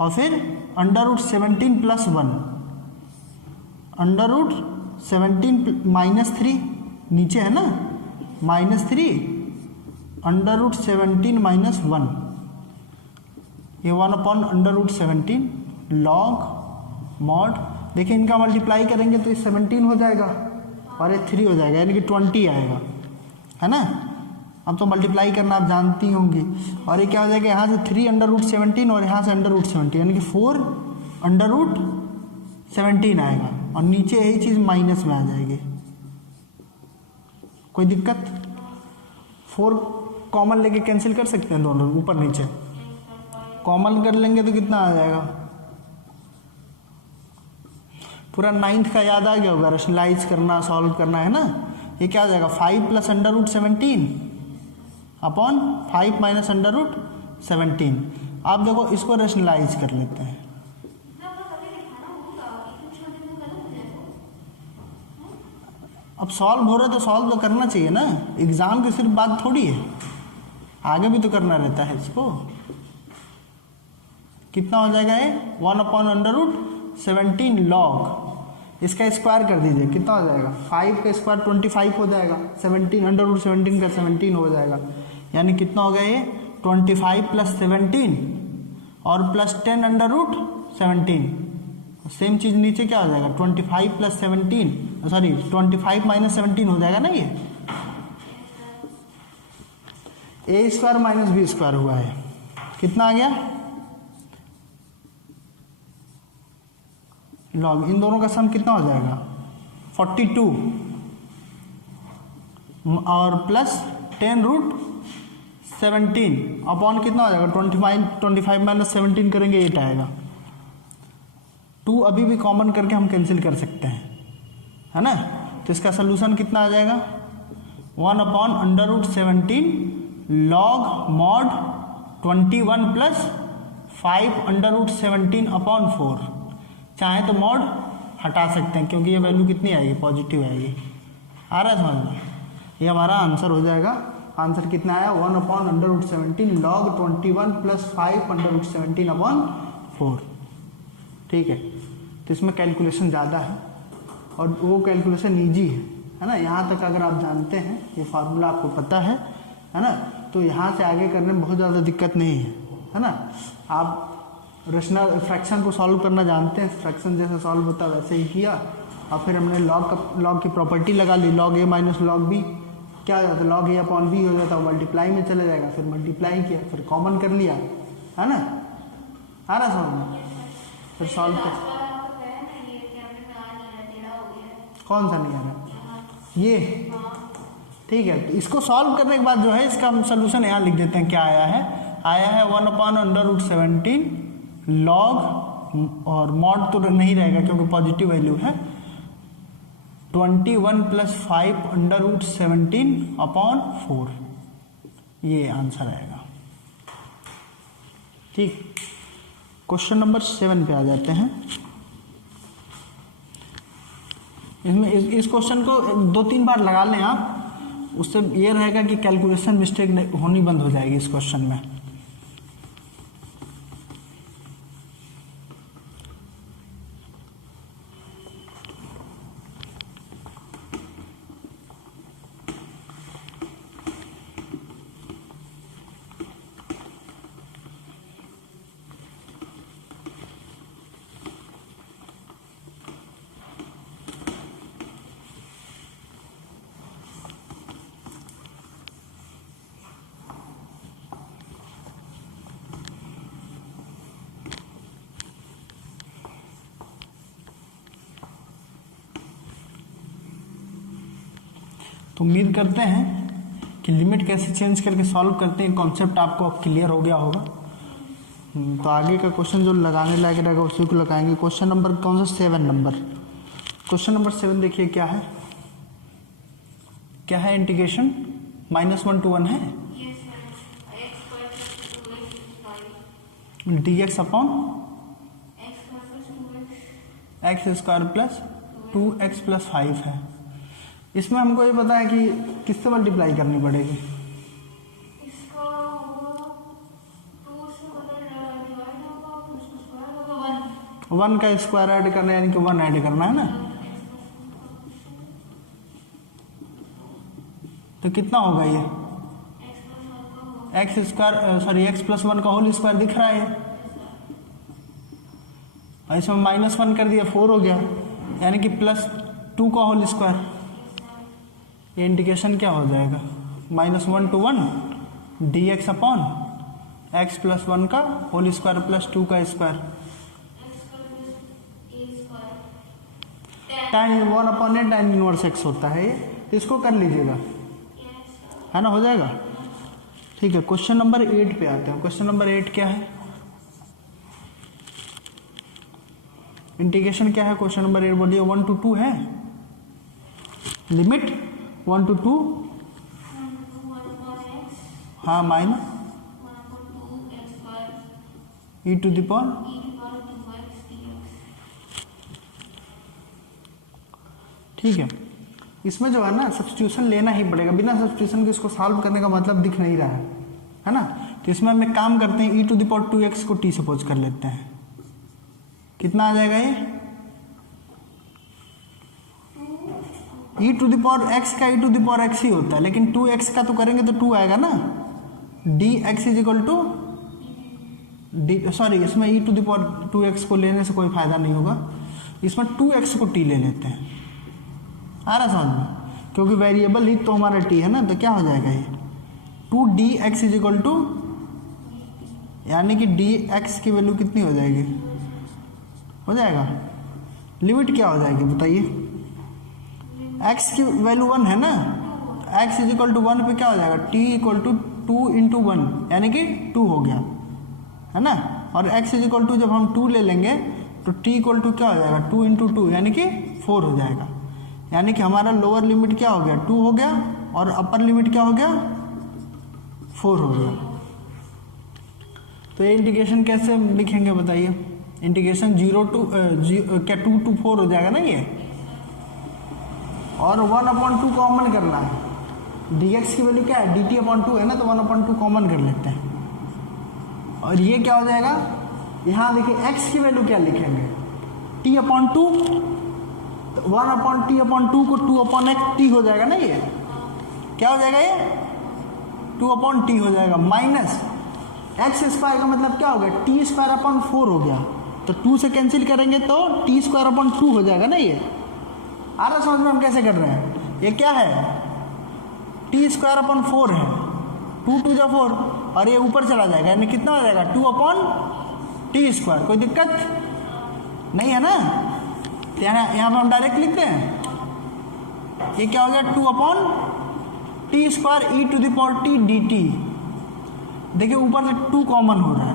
और फिर √17 + 1, √17 - 3 नीचे है ना, -3 √17 - 1, ये 1/√17 लॉग मॉड। देखिए इनका मल्टीप्लाई करेंगे तो ये 17 हो जाएगा और ये 3 हो जाएगा, यानी कि 20 आएगा, है ना। अब तो मल्टीप्लाई करना आप जानती होंगी, और ये क्या हो जाएगा, यहाँ से 3/√17 और यहाँ से √17, यानी कि 4/√17 आएगा, और नीचे यही चीज़ माइनस में आ जाएगी। कोई दिक्कत? 4 कॉमन लेके कैंसिल कर सकते हैं दोनों, ऊपर नीचे कॉमन कर लेंगे तो कितना आ जाएगा, पूरा 9th का याद आ गया होगा, रैशनलाइज करना, सॉल्व करना, है ना। ये क्या हो जाएगा, 5 + √17 अपॉन 5 - √17। आप देखो इसको रैशनलाइज कर लेते हैं। अब सॉल्व हो रहा है तो सॉल्व तो करना चाहिए ना, एग्जाम की सिर्फ बात थोड़ी है, आगे भी तो करना रहता है इसको। कितना हो जाएगा ये, 1/√17 लॉग, इसका स्क्वायर कर दीजिए, कितना हो जाएगा, 5 का स्क्वायर 25 हो जाएगा, 17 का 17 हो जाएगा, यानी कितना हो गया ये 25 + 17 और +10/√17। सेम चीज़ नीचे क्या हो जाएगा, 25 + 17, सॉरी 25 - 17 हो जाएगा ना, ये a² - b² हुआ है, कितना आ गया लॉग, इन दोनों का सम कितना हो जाएगा 42 और प्लस 10√17 अपॉन कितना हो जाएगा 25 - 17 करेंगे 8 आएगा। 2 अभी भी कॉमन करके हम कैंसिल कर सकते हैं, है ना। तो इसका सोल्यूशन कितना आ जाएगा, 1/√17 लॉग मॉड 21 + 5/√17/4। चाहे तो मॉड हटा सकते हैं, क्योंकि ये वैल्यू कितनी आएगी, पॉजिटिव आएगी। आ रहा है समझ में, ये हमारा आंसर हो जाएगा। आंसर कितना आया, 1/√17 लॉग 21 + 5/√17/4। ठीक है, तो इसमें कैलकुलेशन ज़्यादा है और वो कैलकुलेशन ईजी है ना। यहाँ तक अगर आप जानते हैं, ये फार्मूला आपको पता है ना, तो यहाँ से आगे करने में बहुत ज़्यादा दिक्कत नहीं है ना। आप रेशनल फ्रैक्शन को सॉल्व करना जानते हैं, फ्रैक्शन जैसे सॉल्व होता है वैसे ही किया, और फिर हमने लॉग की प्रॉपर्टी लगा ली, log a - log b क्या हो जाता है, log a/b हो जाता है, मल्टीप्लाई में चले जाएगा, फिर मल्टीप्लाई किया, फिर कॉमन कर लिया, है ना। आ रहा समझ में, फिर सॉल्व कर। कौन सा नहीं आ रहा, ये ठीक है, तो इसको सॉल्व करने के बाद जो है इसका हम सोल्यूशन यहाँ लिख देते हैं। क्या आया है 1/√17 लॉग, और मॉड तो नहीं रहेगा क्योंकि पॉजिटिव वैल्यू है, 21 + 5/√17/4, ये आंसर आएगा। ठीक, क्वेश्चन नंबर 7 पे आ जाते हैं। इसमें इस क्वेश्चन को 2-3 बार लगा लें आप, उससे ये रहेगा कि कैलकुलेशन मिस्टेक होनी बंद हो जाएगी इस क्वेश्चन में। तो उम्मीद करते हैं कि लिमिट कैसे चेंज करके सॉल्व करते हैं कॉन्सेप्ट आपको अब क्लियर हो गया होगा। तो आगे का क्वेश्चन जो लगाने लायक रहेगा उसी को लगाएंगे। क्वेश्चन नंबर कौन सा 7 नंबर। क्वेश्चन नंबर 7 देखिए क्या है, क्या है इंटीग्रेशन -1 to 1 है dx अपॉन x² + 2x + 5 है। इसमें हमको ये पता है कि किससे मल्टीप्लाई करनी पड़ेगी, इसका होगा 2 से डिवाइड होगा, उसका स्क्वायर होगा 1। 1 का स्क्वायर ऐड करना है, यानी कि 1 ऐड करना है ना। तो कितना होगा ये x² + 1 का होल स्क्वायर दिख रहा है, और इसमें -1 कर दिया 4 हो गया, यानी कि +2 का होल स्क्वायर। ये इंटीग्रेशन क्या हो जाएगा -1 to 1 dx अपॉन x + 1 का होल स्क्वायर + 2 का square, tan 1/a tan inverse x होता है ये। तो इसको कर लीजिएगा, है ना, हो जाएगा। ठीक है, क्वेश्चन नंबर 8 पे आते हैं। क्वेश्चन नंबर 8 क्या है, इंटीग्रेशन क्या है क्वेश्चन नंबर 8 बोलिए। 1 to 2 है, लिमिट 1 to 2, हाँ minus e to the power, ठीक है। इसमें जो है ना सब्स्टिट्यूशन लेना ही पड़ेगा, बिना सब्स्टिट्यूशन के इसको सॉल्व करने का मतलब दिख नहीं रहा है ना। तो इसमें हम एक काम करते हैं, e to the power 2x को t सपोज कर लेते हैं। कितना आ जाएगा ये, e to the power x का e to the power x ही होता है, लेकिन 2x का तो करेंगे तो 2 आएगा ना। dx = सॉरी, इसमें e to the power 2x को लेने से कोई फायदा नहीं होगा, इसमें 2x को t ले लेते हैं। आ रहा समझ में, क्योंकि वेरिएबल ही तो हमारा t है ना। तो क्या हो जाएगा ये 2dx = यानी कि dx की वैल्यू कितनी हो जाएगी, हो जाएगा, लिमिट क्या हो जाएगी बताइए। x की वैल्यू 1 है ना, x = 1 पे क्या हो जाएगा, t = 2 × 1 यानी कि 2 हो गया, है ना। और x = जब हम 2 ले लेंगे तो t = क्या हो जाएगा 2 × 2 यानी कि 4 हो जाएगा। यानी कि हमारा लोअर लिमिट क्या हो गया 2 हो गया, और अपर लिमिट क्या हो गया 4 हो गया। तो ये इंटीग्रेशन कैसे लिखेंगे बताइए। इंटीग्रेशन 2 to 4 हो जाएगा ना ये, और 1/2 कॉमन करना है। dx की वैल्यू क्या है dt/2 है ना, तो 1/2 कॉमन कर लेते हैं। और ये क्या हो जाएगा, यहाँ देखिए x की वैल्यू क्या लिखेंगे t/2, 1/t/2 को 2/x हो जाएगा ना। ये क्या हो जाएगा, ये 2/t हो जाएगा, माइनस x² का मतलब क्या हो गया t²/4 हो गया। तो 2 से कैंसिल करेंगे तो t²/2 हो जाएगा ना। ये आ रहा समझ में हम कैसे कर रहे हैं। ये क्या है t²/4 है, 2 × 2 = 4, और ये ऊपर चला जाएगा, यानी कितना हो जाएगा 2/t²। कोई दिक्कत नहीं है ना। यहाँ पर हम डायरेक्ट लिखते हैं, ये क्या हो गया t square e to the power t d t. देखिए ऊपर से 2 कॉमन हो रहा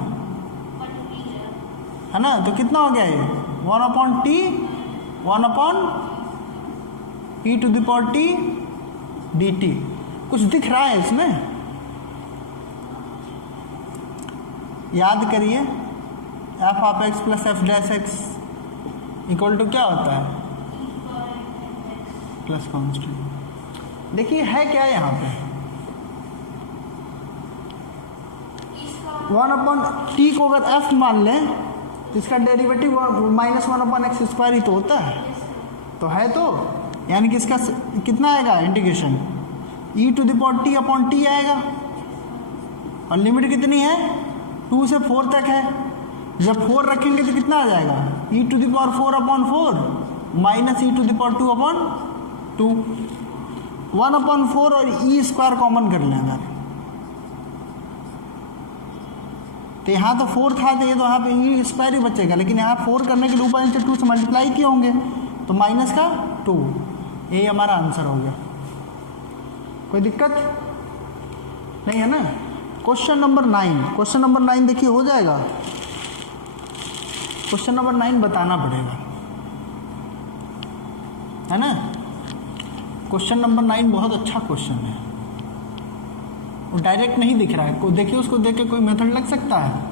है ना, तो कितना हो गया ये 1 upon t 1 upon e to the power t d t. कुछ दिख रहा है इसमें? याद करिए f of x plus f dash x equal to क्या होता है? Plus constant. देखिए है क्या यहाँ पे 1 अपॉन टी को अगर एफ मान लें तो इसका डेरिवेटिव -1 अपॉन एक्स स्क्वायर ही तो होता है, तो है तो यानी कि इसका कितना आएगा integration e to the power t upon t आएगा। और लिमिट कितनी है 2 से 4 तक है। जब 4 रखेंगे तो कितना आ जाएगा e to the power 4 upon 4 minus e to the power 2 upon 2। 1 upon 4 और ई स्क्वायर कॉमन कर लें अगर, तो यहाँ तो 4 था तो ये तो यहाँ पे ई स्क्वायर ही बचेगा, लेकिन यहाँ 4 करने के लिए ऊपर नीचे 2 से मल्टीप्लाई किए होंगे तो माइनस का 2। यही हमारा आंसर हो गया। कोई दिक्कत नहीं है ना। क्वेश्चन नंबर 9, क्वेश्चन नंबर 9 देखिए हो जाएगा। क्वेश्चन नंबर 9 बताना पड़ेगा, है ना। क्वेश्चन नंबर 9 बहुत अच्छा क्वेश्चन है, वो डायरेक्ट नहीं दिख रहा है, देखिए उसको देख के कोई मेथड लग सकता है।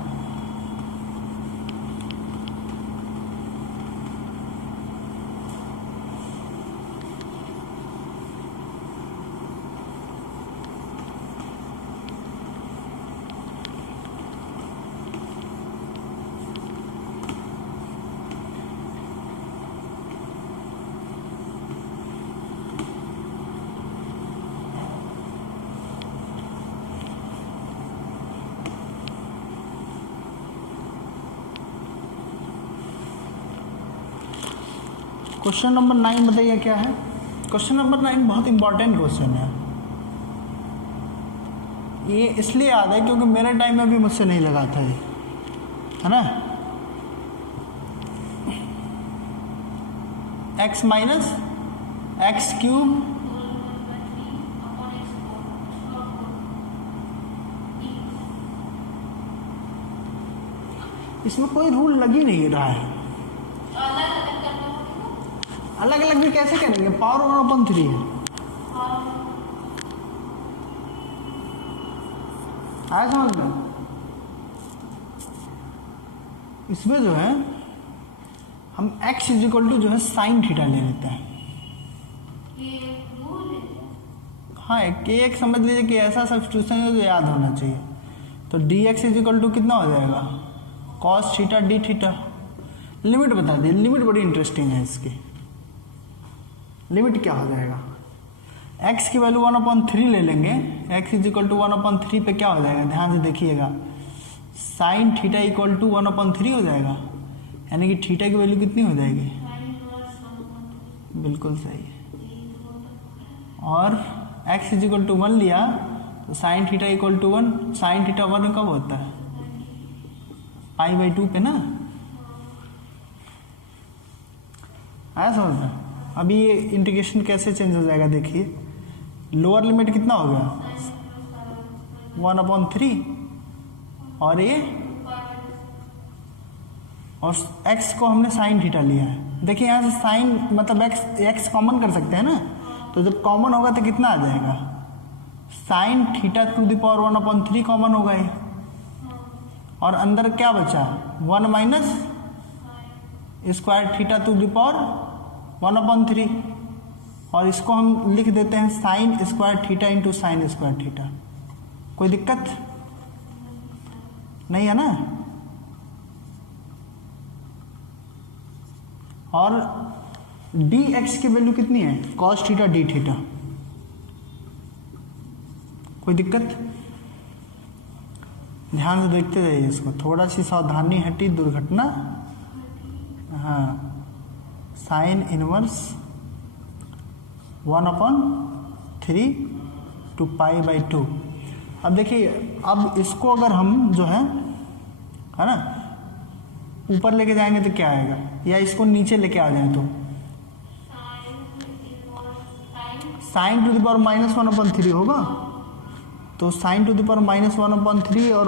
क्वेश्चन नंबर 9 बताइए क्या है। क्वेश्चन नंबर 9 बहुत इंपॉर्टेंट क्वेश्चन है। ये इसलिए याद है क्योंकि मेरे टाइम में भी मुझसे नहीं लगा था ये, है ना। x माइनस एक्स क्यूब इसमें कोई रूल लग ही नहीं रहा है। अलग अलग भी कैसे करेंगे, पावर 1/3 है। आया समझ में? इसमें जो है हम x इजिकल टू जो है साइन थीटा ले लेते हैं। हाँ एक समझ लीजिए कि ऐसा सब्स्टिट्यूशन है जो याद होना चाहिए। तो dx इजिकल टू कितना हो जाएगा cos theta d theta. Limit बता दिए, लिमिट बड़ी इंटरेस्टिंग है इसकी। लिमिट क्या हो जाएगा, x की वैल्यू 1/3 ले लेंगे, x इजिकल टू 1/3 पे क्या हो जाएगा ध्यान से देखिएगा, साइन थीटा इक्वल टू 1/3 हो जाएगा, यानी कि थीटा की वैल्यू कितनी हो जाएगी, बिल्कुल सही है। और x इजिकल टू 1 लिया तो sine theta equal to 1, sine theta 1 कब होता है π/2 पे ना। आया समझ में? अभी ये इंटीग्रेशन कैसे चेंज हो जाएगा देखिए, लोअर लिमिट कितना हो गया 1/3 और ये और x को हमने साइन थीटा लिया है। देखिए यहाँ से साइन मतलब x कॉमन कर सकते हैं ना, तो जब कॉमन होगा तो कितना आ जाएगा sine theta two the power 1/3 common होगा ये, और अंदर क्या बचा 1 minus square theta two the power 1/3, और इसको हम लिख देते हैं sine square theta into sine square theta. कोई दिक्कत नहीं है ना। और dx की वैल्यू कितनी है cos थीटा डी थीटा। कोई दिक्कत, ध्यान से देखते जाइए इसको, थोड़ा सी सावधानी हटी दुर्घटना। हाँ साइन इनवर्स 1/3 टू π/2। अब देखिए, अब इसको अगर हम जो है ना ऊपर लेके जाएंगे तो क्या आएगा, या इसको नीचे लेके आ जाए तो साइन टू द पावर -1/3 होगा, तो साइन टू द पावर -1/3 और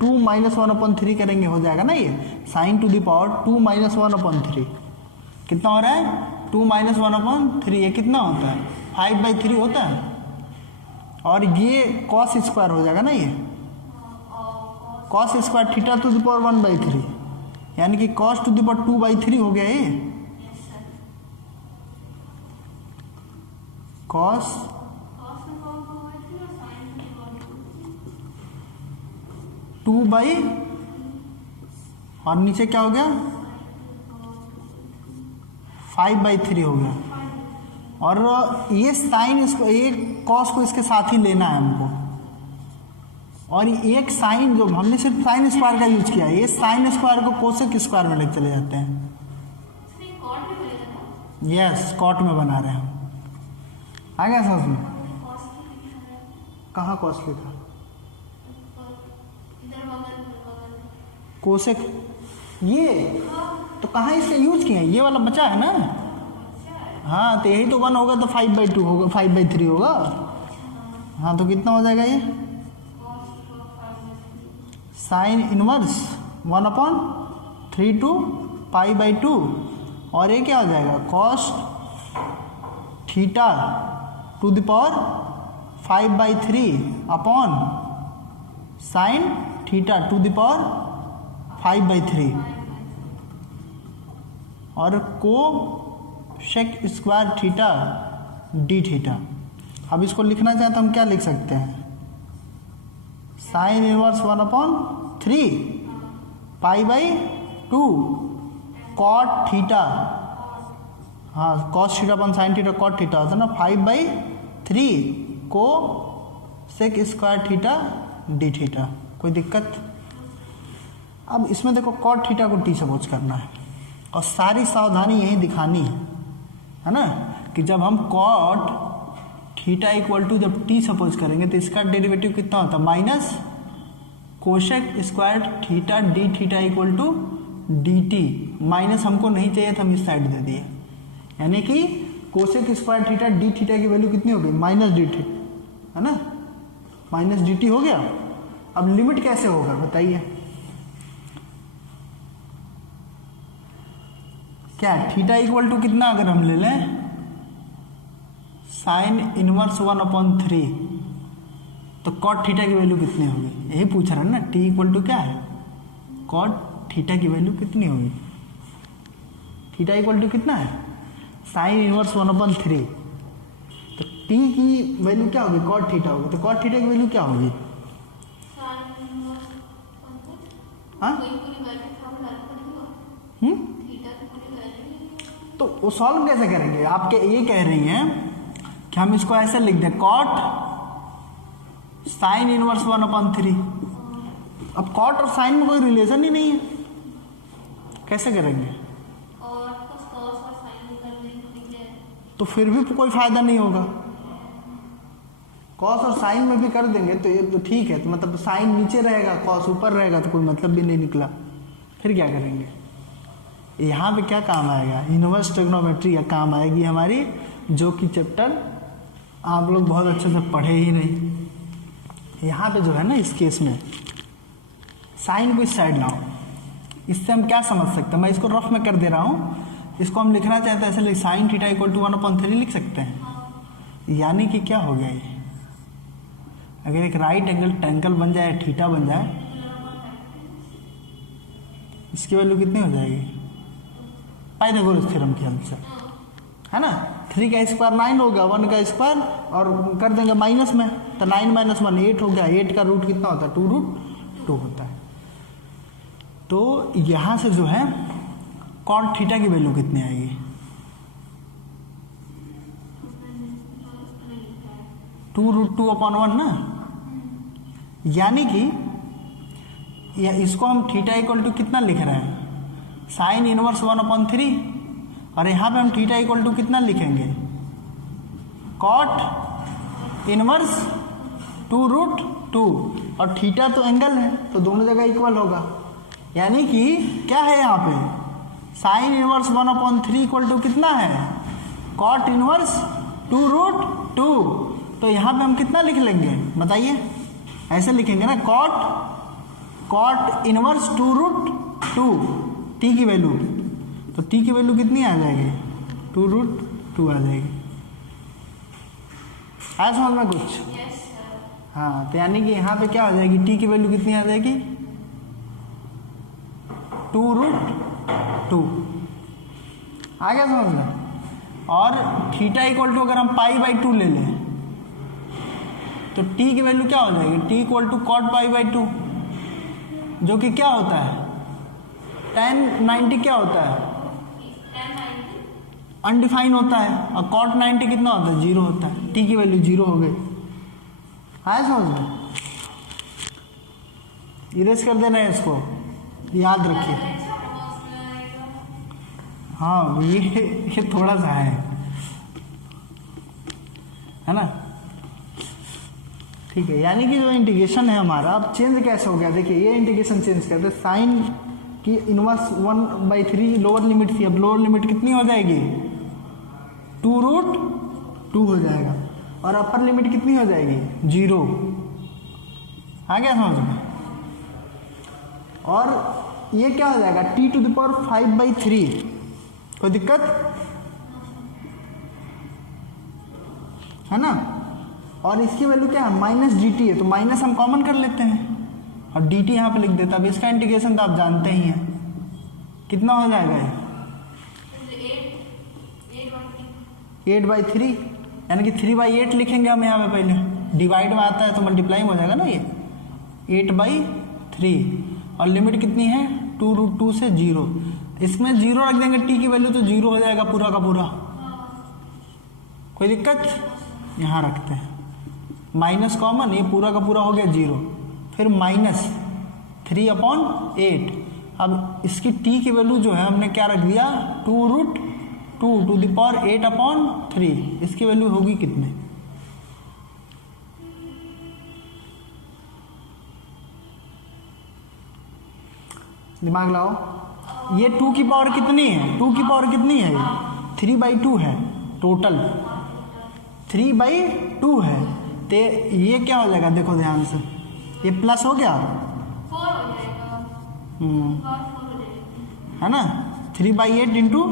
2 -1/3 करेंगे, हो जाएगा ना ये साइन टू द पावर 2 -1/3 कितना हो रहा है 2 -1/3, ये कितना होता है 5/3 होता है, और ये कॉस स्क्वायर हो जाएगा ना, ये cos square theta two the power 1/3, यानी कि कॉस टू द पावर 2/3 हो गया ये, कॉस 2 और नीचे क्या हो गया 5/3 हो गया, और ये साइन इसको एक कॉस को इसके साथ ही लेना है हमको, और एक साइन जो हमने सिर्फ साइन स्क्वायर का यूज किया है, ये साइन स्क्वायर को कोसेक स्क्वायर में लेके चले जाते हैं। यस कॉट में बना रहे हैं हम, आ गया समझ में? कहाँ कॉस लिखा कोसेक, ये तो कहाँ इसका यूज किया है, ये वाला बचा है ना, हाँ तो यही तो 1 होगा तो 5/2 होगा 5/3 होगा, हाँ तो कितना हो जाएगा ये साइन इनवर्स 1/3 to π/2, और ये क्या हो जाएगा cos theta two the power 5/3 upon sine theta two the power 5/3, और को shake square theta d theta. अब इसको लिखना चाहें तो हम क्या लिख सकते हैं साइन इनवर्स 1/3 π/2 कॉट थीटा, हाँ cos theta upon sine theta cot theta होता है ना, 5/3 को sec square theta d theta. कोई दिक्कत? अब इसमें देखो कॉट थीटा को टी सपोज करना है, और सारी सावधानी यही दिखानी है ना, कि जब हम कॉट थीटा इक्वल टू जब टी सपोज करेंगे तो इसका डेरिवेटिव कितना होता है minus cosec square theta d theta equal to d t, minus हमको नहीं चाहिए था हम इस साइड दे दिए, यानी कि cosec square theta d theta की वैल्यू कितनी हो गई माइनस डी टी, है ना, माइनस डी टी हो गया। अब लिमिट कैसे होगा बताइए, क्या थीटा इक्वल टू कितना अगर हम ले लें साइन इनवर्स 1/3, तो कॉट थीटा की वैल्यू कितनी होगी, यही पूछ रहा है ना, टी इक्वल टू क्या है कॉट थीटा की वैल्यू कितनी होगी, थीटा इक्वल टू कितना है साइन इनवर्स 1/3, तो टी की वैल्यू क्या होगी कॉट थीटा होगी, तो कॉट थीटा की वैल्यू क्या होगी, हाँ तो वो सॉल्व कैसे करेंगे, आपके ये कह रही हैं कि हम इसको ऐसे लिख दें कॉट साइन इनवर्स 1/3, अब कॉट और साइन में कोई रिलेशन ही नहीं है, कैसे करेंगे, तो फिर भी कोई फायदा नहीं होगा, कॉस और साइन में भी कर देंगे तो ये तो ठीक है, तो मतलब साइन नीचे रहेगा कॉस ऊपर रहेगा, तो कोई मतलब भी नहीं निकला, फिर क्या करेंगे, यहाँ पे क्या काम आएगा इनवर्स ट्रिग्नोमेट्री या काम आएगी हमारी, जो कि चैप्टर आप लोग बहुत अच्छे से पढ़े ही नहीं। यहाँ पे जो है ना इस केस में साइन को इस साइड लाओ, इससे हम क्या समझ सकते हैं, मैं इसको रफ में कर दे रहा हूँ, इसको हम लिखना चाहते हैं ऐसे साइन थीटा इक्वल टू 1/3 लिख सकते हैं, यानी कि क्या हो गया ये, अगर एक राइट एंगल ट्रायंगल बन जाए थीटा बन जाए, इसकी वैल्यू कितनी हो जाएगी पाइथागोरस थ्योरम की हेल्प से, है ना, 3 का स्क्वायर 9 होगा, 1 का स्क्वायर और कर देंगे माइनस में, तो 9 - 1 8 हो गया, 8 का रूट कितना होता है 2√2 होता है, तो यहाँ से जो है कॉट थीटा की वैल्यू कितनी आएगी 2√2/1 ना, यानी कि या इसको हम थीटा इक्वल टू कितना लिख रहे हैं साइन इनवर्स 1/3, और यहाँ पे हम थीटा इक्वल टू कितना लिखेंगे कॉट इनवर्स 2√2, और थीटा तो एंगल है तो दोनों जगह इक्वल होगा, यानी कि क्या है यहाँ पे साइन इनवर्स 1/3 इक्वल टू कितना है कॉट इनवर्स 2√2। तो यहाँ पे हम कितना लिख लेंगे बताइए, ऐसे लिखेंगे ना, कॉट इनवर्स 2√2 टी की वैल्यू। तो टी की वैल्यू कितनी आ जाएगी, 2√2 आ जाएगी। आया समझ में कुछ? Yes, sir. हाँ, तो यानी कि यहाँ पे क्या हो जाएगी, टी की वैल्यू कितनी आ जाएगी, 2√2। आ गया समझ में? और थीटा इक्वल टू अगर हम π/2 ले लें तो टी की वैल्यू क्या हो जाएगी, टी इक्वल टू कॉट π/2, जो कि क्या होता है, tan 90 क्या होता है, 1090. अनडिफाइन होता है। और कॉट 90 कितना होता है, 0 होता है। टी की वैल्यू 0 हो गई। आया समझ में? इरेज कर देना है इसको, याद रखिए। हाँ, ये थोड़ा सा है ना, ठीक है। यानी कि जो इंटीग्रेशन है हमारा, अब चेंज कैसे हो गया, देखिए ये इंटीग्रेशन चेंज करते हैं, साइन की इनवर्स 1/3 लोअर लिमिट थी, अब लोअर लिमिट कितनी हो जाएगी, 2√2 हो जाएगा। और अपर लिमिट कितनी हो जाएगी, 0। आ गया समझ में? और ये क्या हो जाएगा, t⁵ कोई दिक्कत है ना। और इसकी वैल्यू क्या है, -dt है, तो माइनस हम कॉमन कर लेते हैं और dt यहाँ पे लिख देता। अब इसका इंटीग्रेशन तो आप जानते ही हैं, कितना हो जाएगा ये, 8/3, यानी कि 3/8 लिखेंगे हम यहाँ पे। पहले डिवाइड में आता है तो मल्टीप्लाई में हो जाएगा ना, ये 8/3। और लिमिट कितनी है, 2√2 से 0। इसमें 0 रख देंगे, टी की वैल्यू तो 0 हो जाएगा पूरा का पूरा। कोई दिक्कत, यहाँ रखते हैं माइनस कॉमन, ये पूरा का पूरा हो गया 0। फिर -3/8। अब इसकी टी की वैल्यू जो है हमने क्या रख दिया, 2√2⁸ इसकी वैल्यू होगी कितने, दिमाग लाओ। ये 2 की पावर कितनी है, 2 की पावर कितनी है, 3/2 है टोटल, 3/2 है। तो ये क्या हो जाएगा, देखो ध्यान से, ये प्लस हो गया, 4 हो जाएगा, है ना, 3/8 इंटू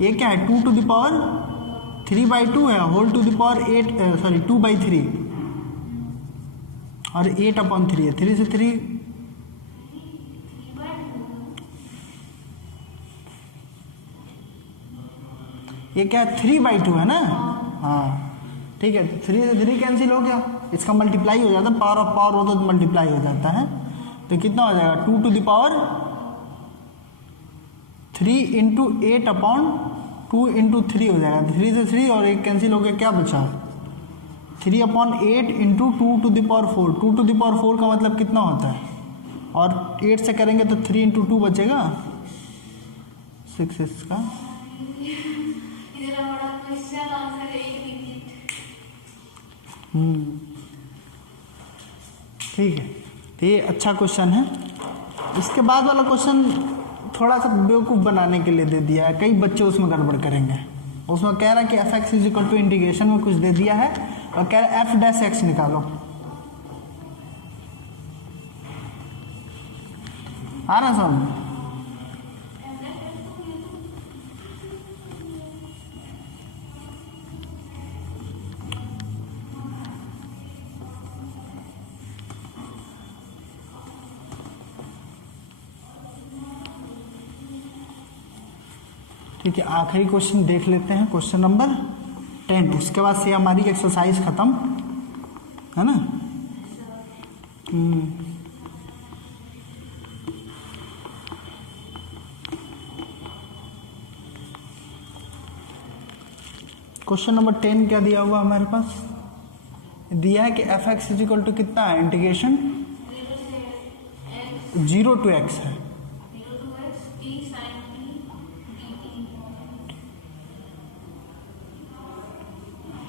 ये क्या है, 2⁵3/2 है, whole to the power 8, sorry 2/3, और 8/3 है, 3 से 3, ये क्या है, 3/2 है ना। हाँ ठीक है, 3 से 3 कैंसिल हो गया, इसका मल्टीप्लाई हो जाता है, पावर ऑफ पावर होता तो मल्टीप्लाई हो जाता है। तो कितना हो जाएगा, 2⁵3 इंटू 8/2 इंटू 3 हो जाएगा। 3 से 3 और 1 कैंसिल हो गया, क्या बचा, 3/8 इंटू 2⁴। 2⁴ का मतलब कितना होता है, और 8 से करेंगे तो 3 इंटू 2 बचेगा 6 इसका। ठीक है, तो ये अच्छा क्वेश्चन है। इसके बाद वाला क्वेश्चन थोड़ा सा बेवकूफ़ बनाने के लिए दे दिया है, कई बच्चे उसमें गड़बड़ करेंगे। उसमें कह रहा है कि f(x) = इंटीग्रेशन में कुछ दे दिया है और कह रहा है f'(x) निकालो। आ रहा समझ? ठीक है, आखिरी क्वेश्चन देख लेते हैं, क्वेश्चन नंबर 10। उसके बाद से हमारी एक्सरसाइज खत्म है ना। क्वेश्चन नंबर 10 क्या दिया हुआ हमारे पास, दिया है कि f(x) = कितना है, इंटीग्रेशन 0 to x है।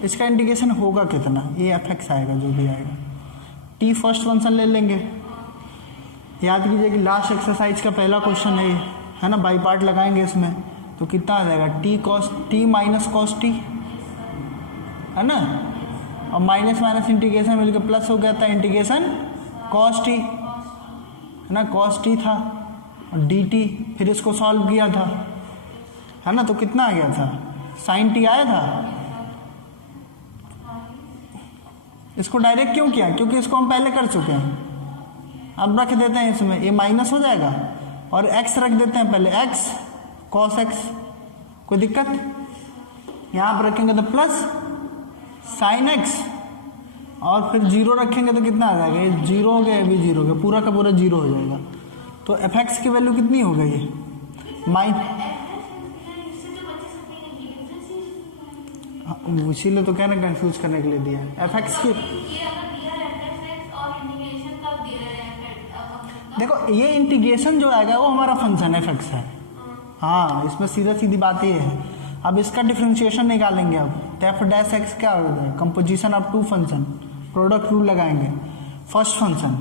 इसका इंटीग्रेशन होगा कितना, ये f(x) आएगा, जो भी आएगा। t फर्स्ट फंक्शन ले लेंगे, याद कीजिए कि लास्ट एक्सरसाइज का पहला क्वेश्चन है ना, बाई पार्ट लगाएंगे इसमें, तो कितना आ जाएगा, t - cos t, है ना, और माइनस माइनस इंटीग्रेशन मिलकर प्लस हो गया था, इंटीग्रेशन कॉस टी, है ना, कॉस टी था और डी टी, फिर इसको सॉल्व किया था, है ना, तो कितना आ गया था, साइन टी आया था। इसको डायरेक्ट क्यों किया, क्योंकि इसको हम पहले कर चुके हैं। अब रख देते हैं इसमें, ये माइनस हो जाएगा और एक्स रख देते हैं पहले, एक्स कॉस एक्स, कोई दिक्कत, यहाँ पर रखेंगे तो प्लस साइन एक्स और फिर जीरो रखेंगे तो कितना आ जाएगा, ये जीरो हो गया, ये भी जीरो हो गया, पूरा का पूरा जीरो हो जाएगा। तो एफ एक्स की वैल्यू कितनी हो गई है, इसीलिए तो कहना कंफ्यूज करने के लिए दिया है। एफ एक्स की देखो, ये इंटीग्रेशन जो आएगा वो हमारा फंक्शन एफ एक्स है, हाँ, इसमें सीधा सीधी बात ये है। अब इसका डिफरेंशिएशन निकालेंगे, अब तो एफ डैश एक्स क्या हो जाएगा, composition of two function, product rule लगाएंगे। फर्स्ट फंक्शन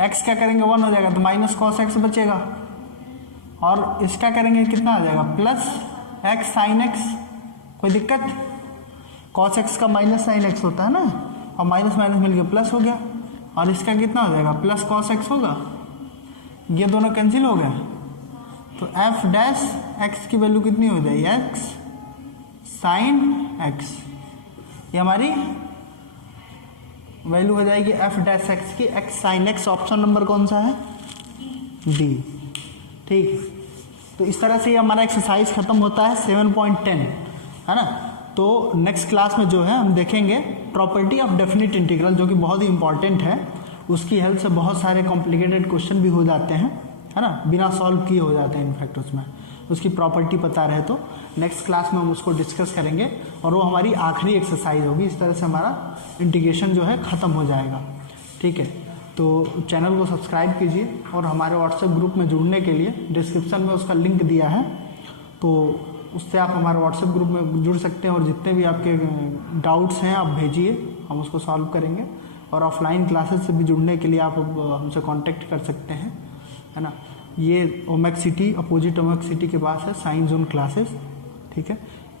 एक्स क्या करेंगे, 1 हो जाएगा, तो माइनस कॉस एक्स बचेगा, और इसका करेंगे कितना आ जाएगा, प्लस एक्स साइन एक्स, कोई दिक्कत, कॉस एक्स का माइनस साइन एक्स होता है ना, और माइनस माइनस मिलकर प्लस हो गया, और इसका कितना हो जाएगा, प्लस कॉस एक्स होगा, ये दोनों कैंसिल हो गए, तो एफ डैश एक्स की वैल्यू कितनी हो जाएगी, एक्स साइन एक्स, ये हमारी वैल्यू हो जाएगी एफ डैश एक्स की, x sine x. Option number कौन सा है, डी, ठीक है। तो इस तरह से ये हमारा एक्सरसाइज खत्म होता है 7.10, है ना। तो नेक्स्ट क्लास में जो है हम देखेंगे प्रॉपर्टी ऑफ डेफिनिट इंटीग्रल, जो कि बहुत ही इंपॉर्टेंट है, उसकी हेल्प से बहुत सारे कॉम्प्लिकेटेड क्वेश्चन भी हो जाते हैं, है ना, बिना सॉल्व किए हो जाते हैं इनफैक्ट, उसमें उसकी प्रॉपर्टी पता रहे तो। नेक्स्ट क्लास में हम उसको डिस्कस करेंगे और वो हमारी आखिरी एक्सरसाइज होगी। इस तरह से हमारा इंटीग्रेशन जो है ख़त्म हो जाएगा, ठीक है। तो चैनल को सब्सक्राइब कीजिए और हमारे व्हाट्सएप ग्रुप में जुड़ने के लिए डिस्क्रिप्शन में उसका लिंक दिया है, तो उससे आप हमारे व्हाट्सएप ग्रुप में जुड़ सकते हैं और जितने भी आपके डाउट्स हैं आप भेजिए, हम उसको सॉल्व करेंगे। और ऑफलाइन क्लासेस से भी जुड़ने के लिए आप हमसे कांटेक्ट कर सकते हैं, है ना। ये ओमेक सिटी, अपोजिट ओमेक सिटी के पास है साइंस जोन क्लासेस, ठीक है।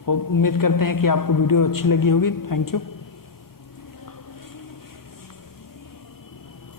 और उम्मीद करते हैं कि आपको वीडियो अच्छी लगी होगी। Thank you.